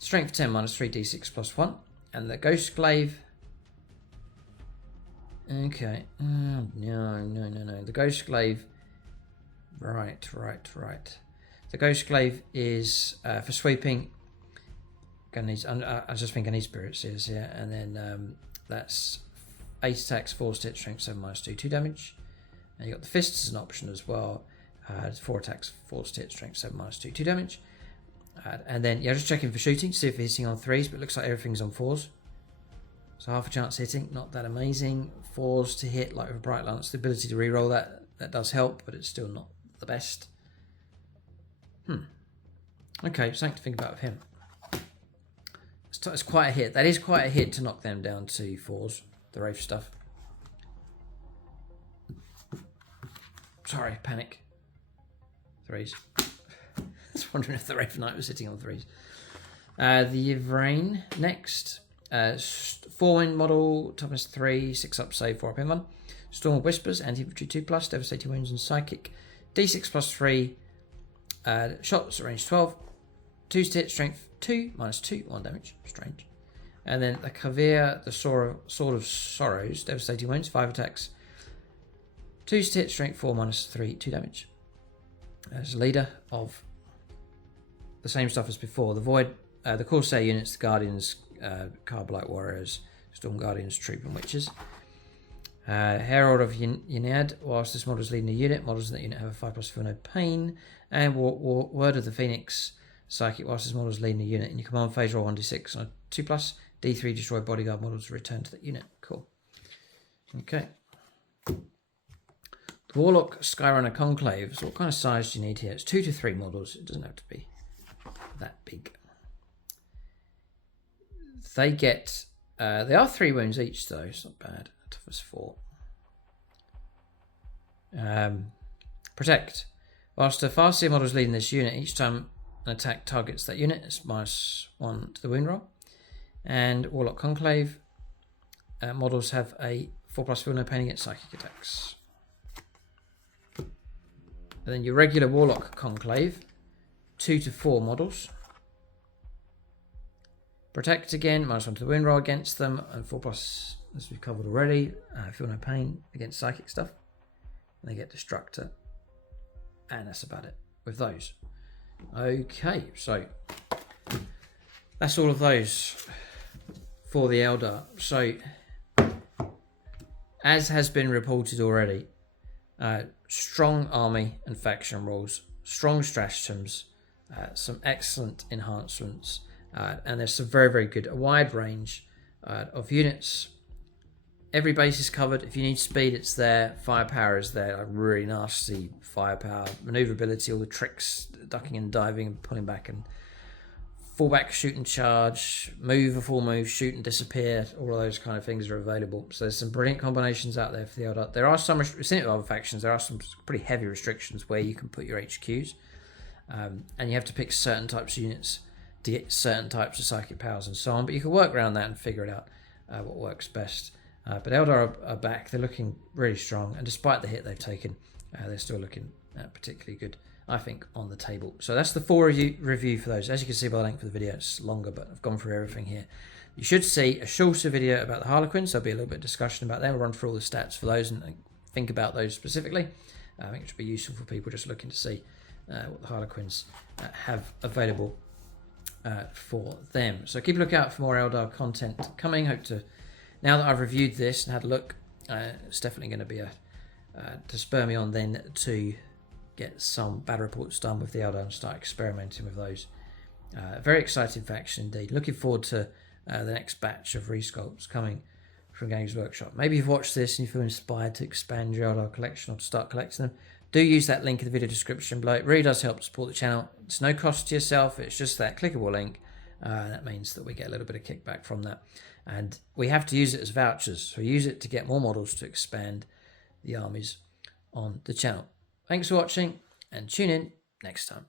Strength 10 -3 d6 +1. And the Ghost Glaive. Okay. No. The Ghost Glaive. Right. The Ghost Glaive is for sweeping. I just think I need Spirits here. And then that's 8 attacks, 4 hit, strength 7 -2, 2 damage. And you got the Fists as an option as well. 4 attacks, 4 hit, strength 7 -2, 2 damage. And then, just checking for shooting, see if you're hitting on 3s, but it looks like everything's on 4s. So half a chance hitting, not that amazing. 4s to hit, like with a Bright Lance, the ability to reroll that does help, but it's still not the best. Okay, something to think about with him. It's quite a hit. That is quite a hit to knock them down to 4s, the Wraith stuff. Sorry, panic. 3s. I was wondering if the Wraith Knight was sitting on 3s. The Yvrain next. 4-win model, toughness 3, 6-up save, 4-up in 1. Storm of Whispers, anti-infantry 2+, devastating wounds and psychic. D6 +3, shots at range 12. 2 to hit, strength 2, -2, 1 damage. Strange. And then the Kavir, the Sword of Sorrows, devastating wounds, 5 attacks. 2 to hit, strength 4, -3, 2 damage. As leader of the same stuff as before, the Void, the Corsair units, the Guardians, Carbolight Warriors, Storm Guardians, Troop and Witches. Herald of Ynead, whilst this model is leading a unit, models in that unit have a 5+ feel no pain. And Word of the Phoenix, Psychic, whilst this model is leading a unit. In your command phase, roll 1d6 on a 2+, D3 destroy bodyguard models to return to that unit. Cool. Okay. The Warlock Skyrunner Conclave. So what kind of size do you need here? It's 2 to 3 models. It doesn't have to be that big. They get, they are 3 wounds each though, it's not bad. Toughness 4. Protect. Whilst a Farseer model is leading this unit, each time an attack targets that unit, it's -1 to the wound roll. And Warlock Conclave models have a 4+ feel no pain against psychic attacks. And then your regular Warlock Conclave, 2 to 4 models. Protect again, -1 to the wound roll against them, and 4+, as we've covered already, feel no pain against psychic stuff. And they get Destructor, and that's about it with those. Okay, so that's all of those for the Eldar. So, as has been reported already, strong army and faction rules, strong stratagems, some excellent enhancements, and there's some very good, a wide range of units. Every base is covered. If you need speed, it's there. Firepower is there, like really nasty firepower, maneuverability, all the tricks, ducking and diving and pulling back and fall back, shoot and charge, move a full move, shoot and disappear. All of those kind of things are available. So there's some brilliant combinations out there for the Eldar. There are some, we've seen it with other factions, there are some pretty heavy restrictions where you can put your HQs, and you have to pick certain types of units to get certain types of psychic powers and so on. But you can work around that and figure it out what works best. But Eldar are back. They're looking really strong, and despite the hit they've taken, they're still looking particularly good, I think, on the table. So that's the full review for those. As you can see by the length of the video, it's longer, but I've gone through everything here. You should see a shorter video about the Harlequins. There'll be a little bit of discussion about them. We'll run through all the stats for those and think about those specifically. I think it should be useful for people just looking to see what the Harlequins have available for them. So keep a lookout for more Eldar content coming. Hope to, now that I've reviewed this and had a look, it's definitely going to be to spur me on then to get some battle reports done with the Eldar and start experimenting with those. Very exciting faction indeed. Looking forward to the next batch of resculpts coming from Games Workshop. Maybe you've watched this and you feel inspired to expand your Eldar collection or to start collecting them. Do use that link in the video description below. It really does help support the channel. It's no cost to yourself. It's just that clickable link. That means that we get a little bit of kickback from that. And we have to use it as vouchers. So use it to get more models to expand the armies on the channel. Thanks for watching and tune in next time.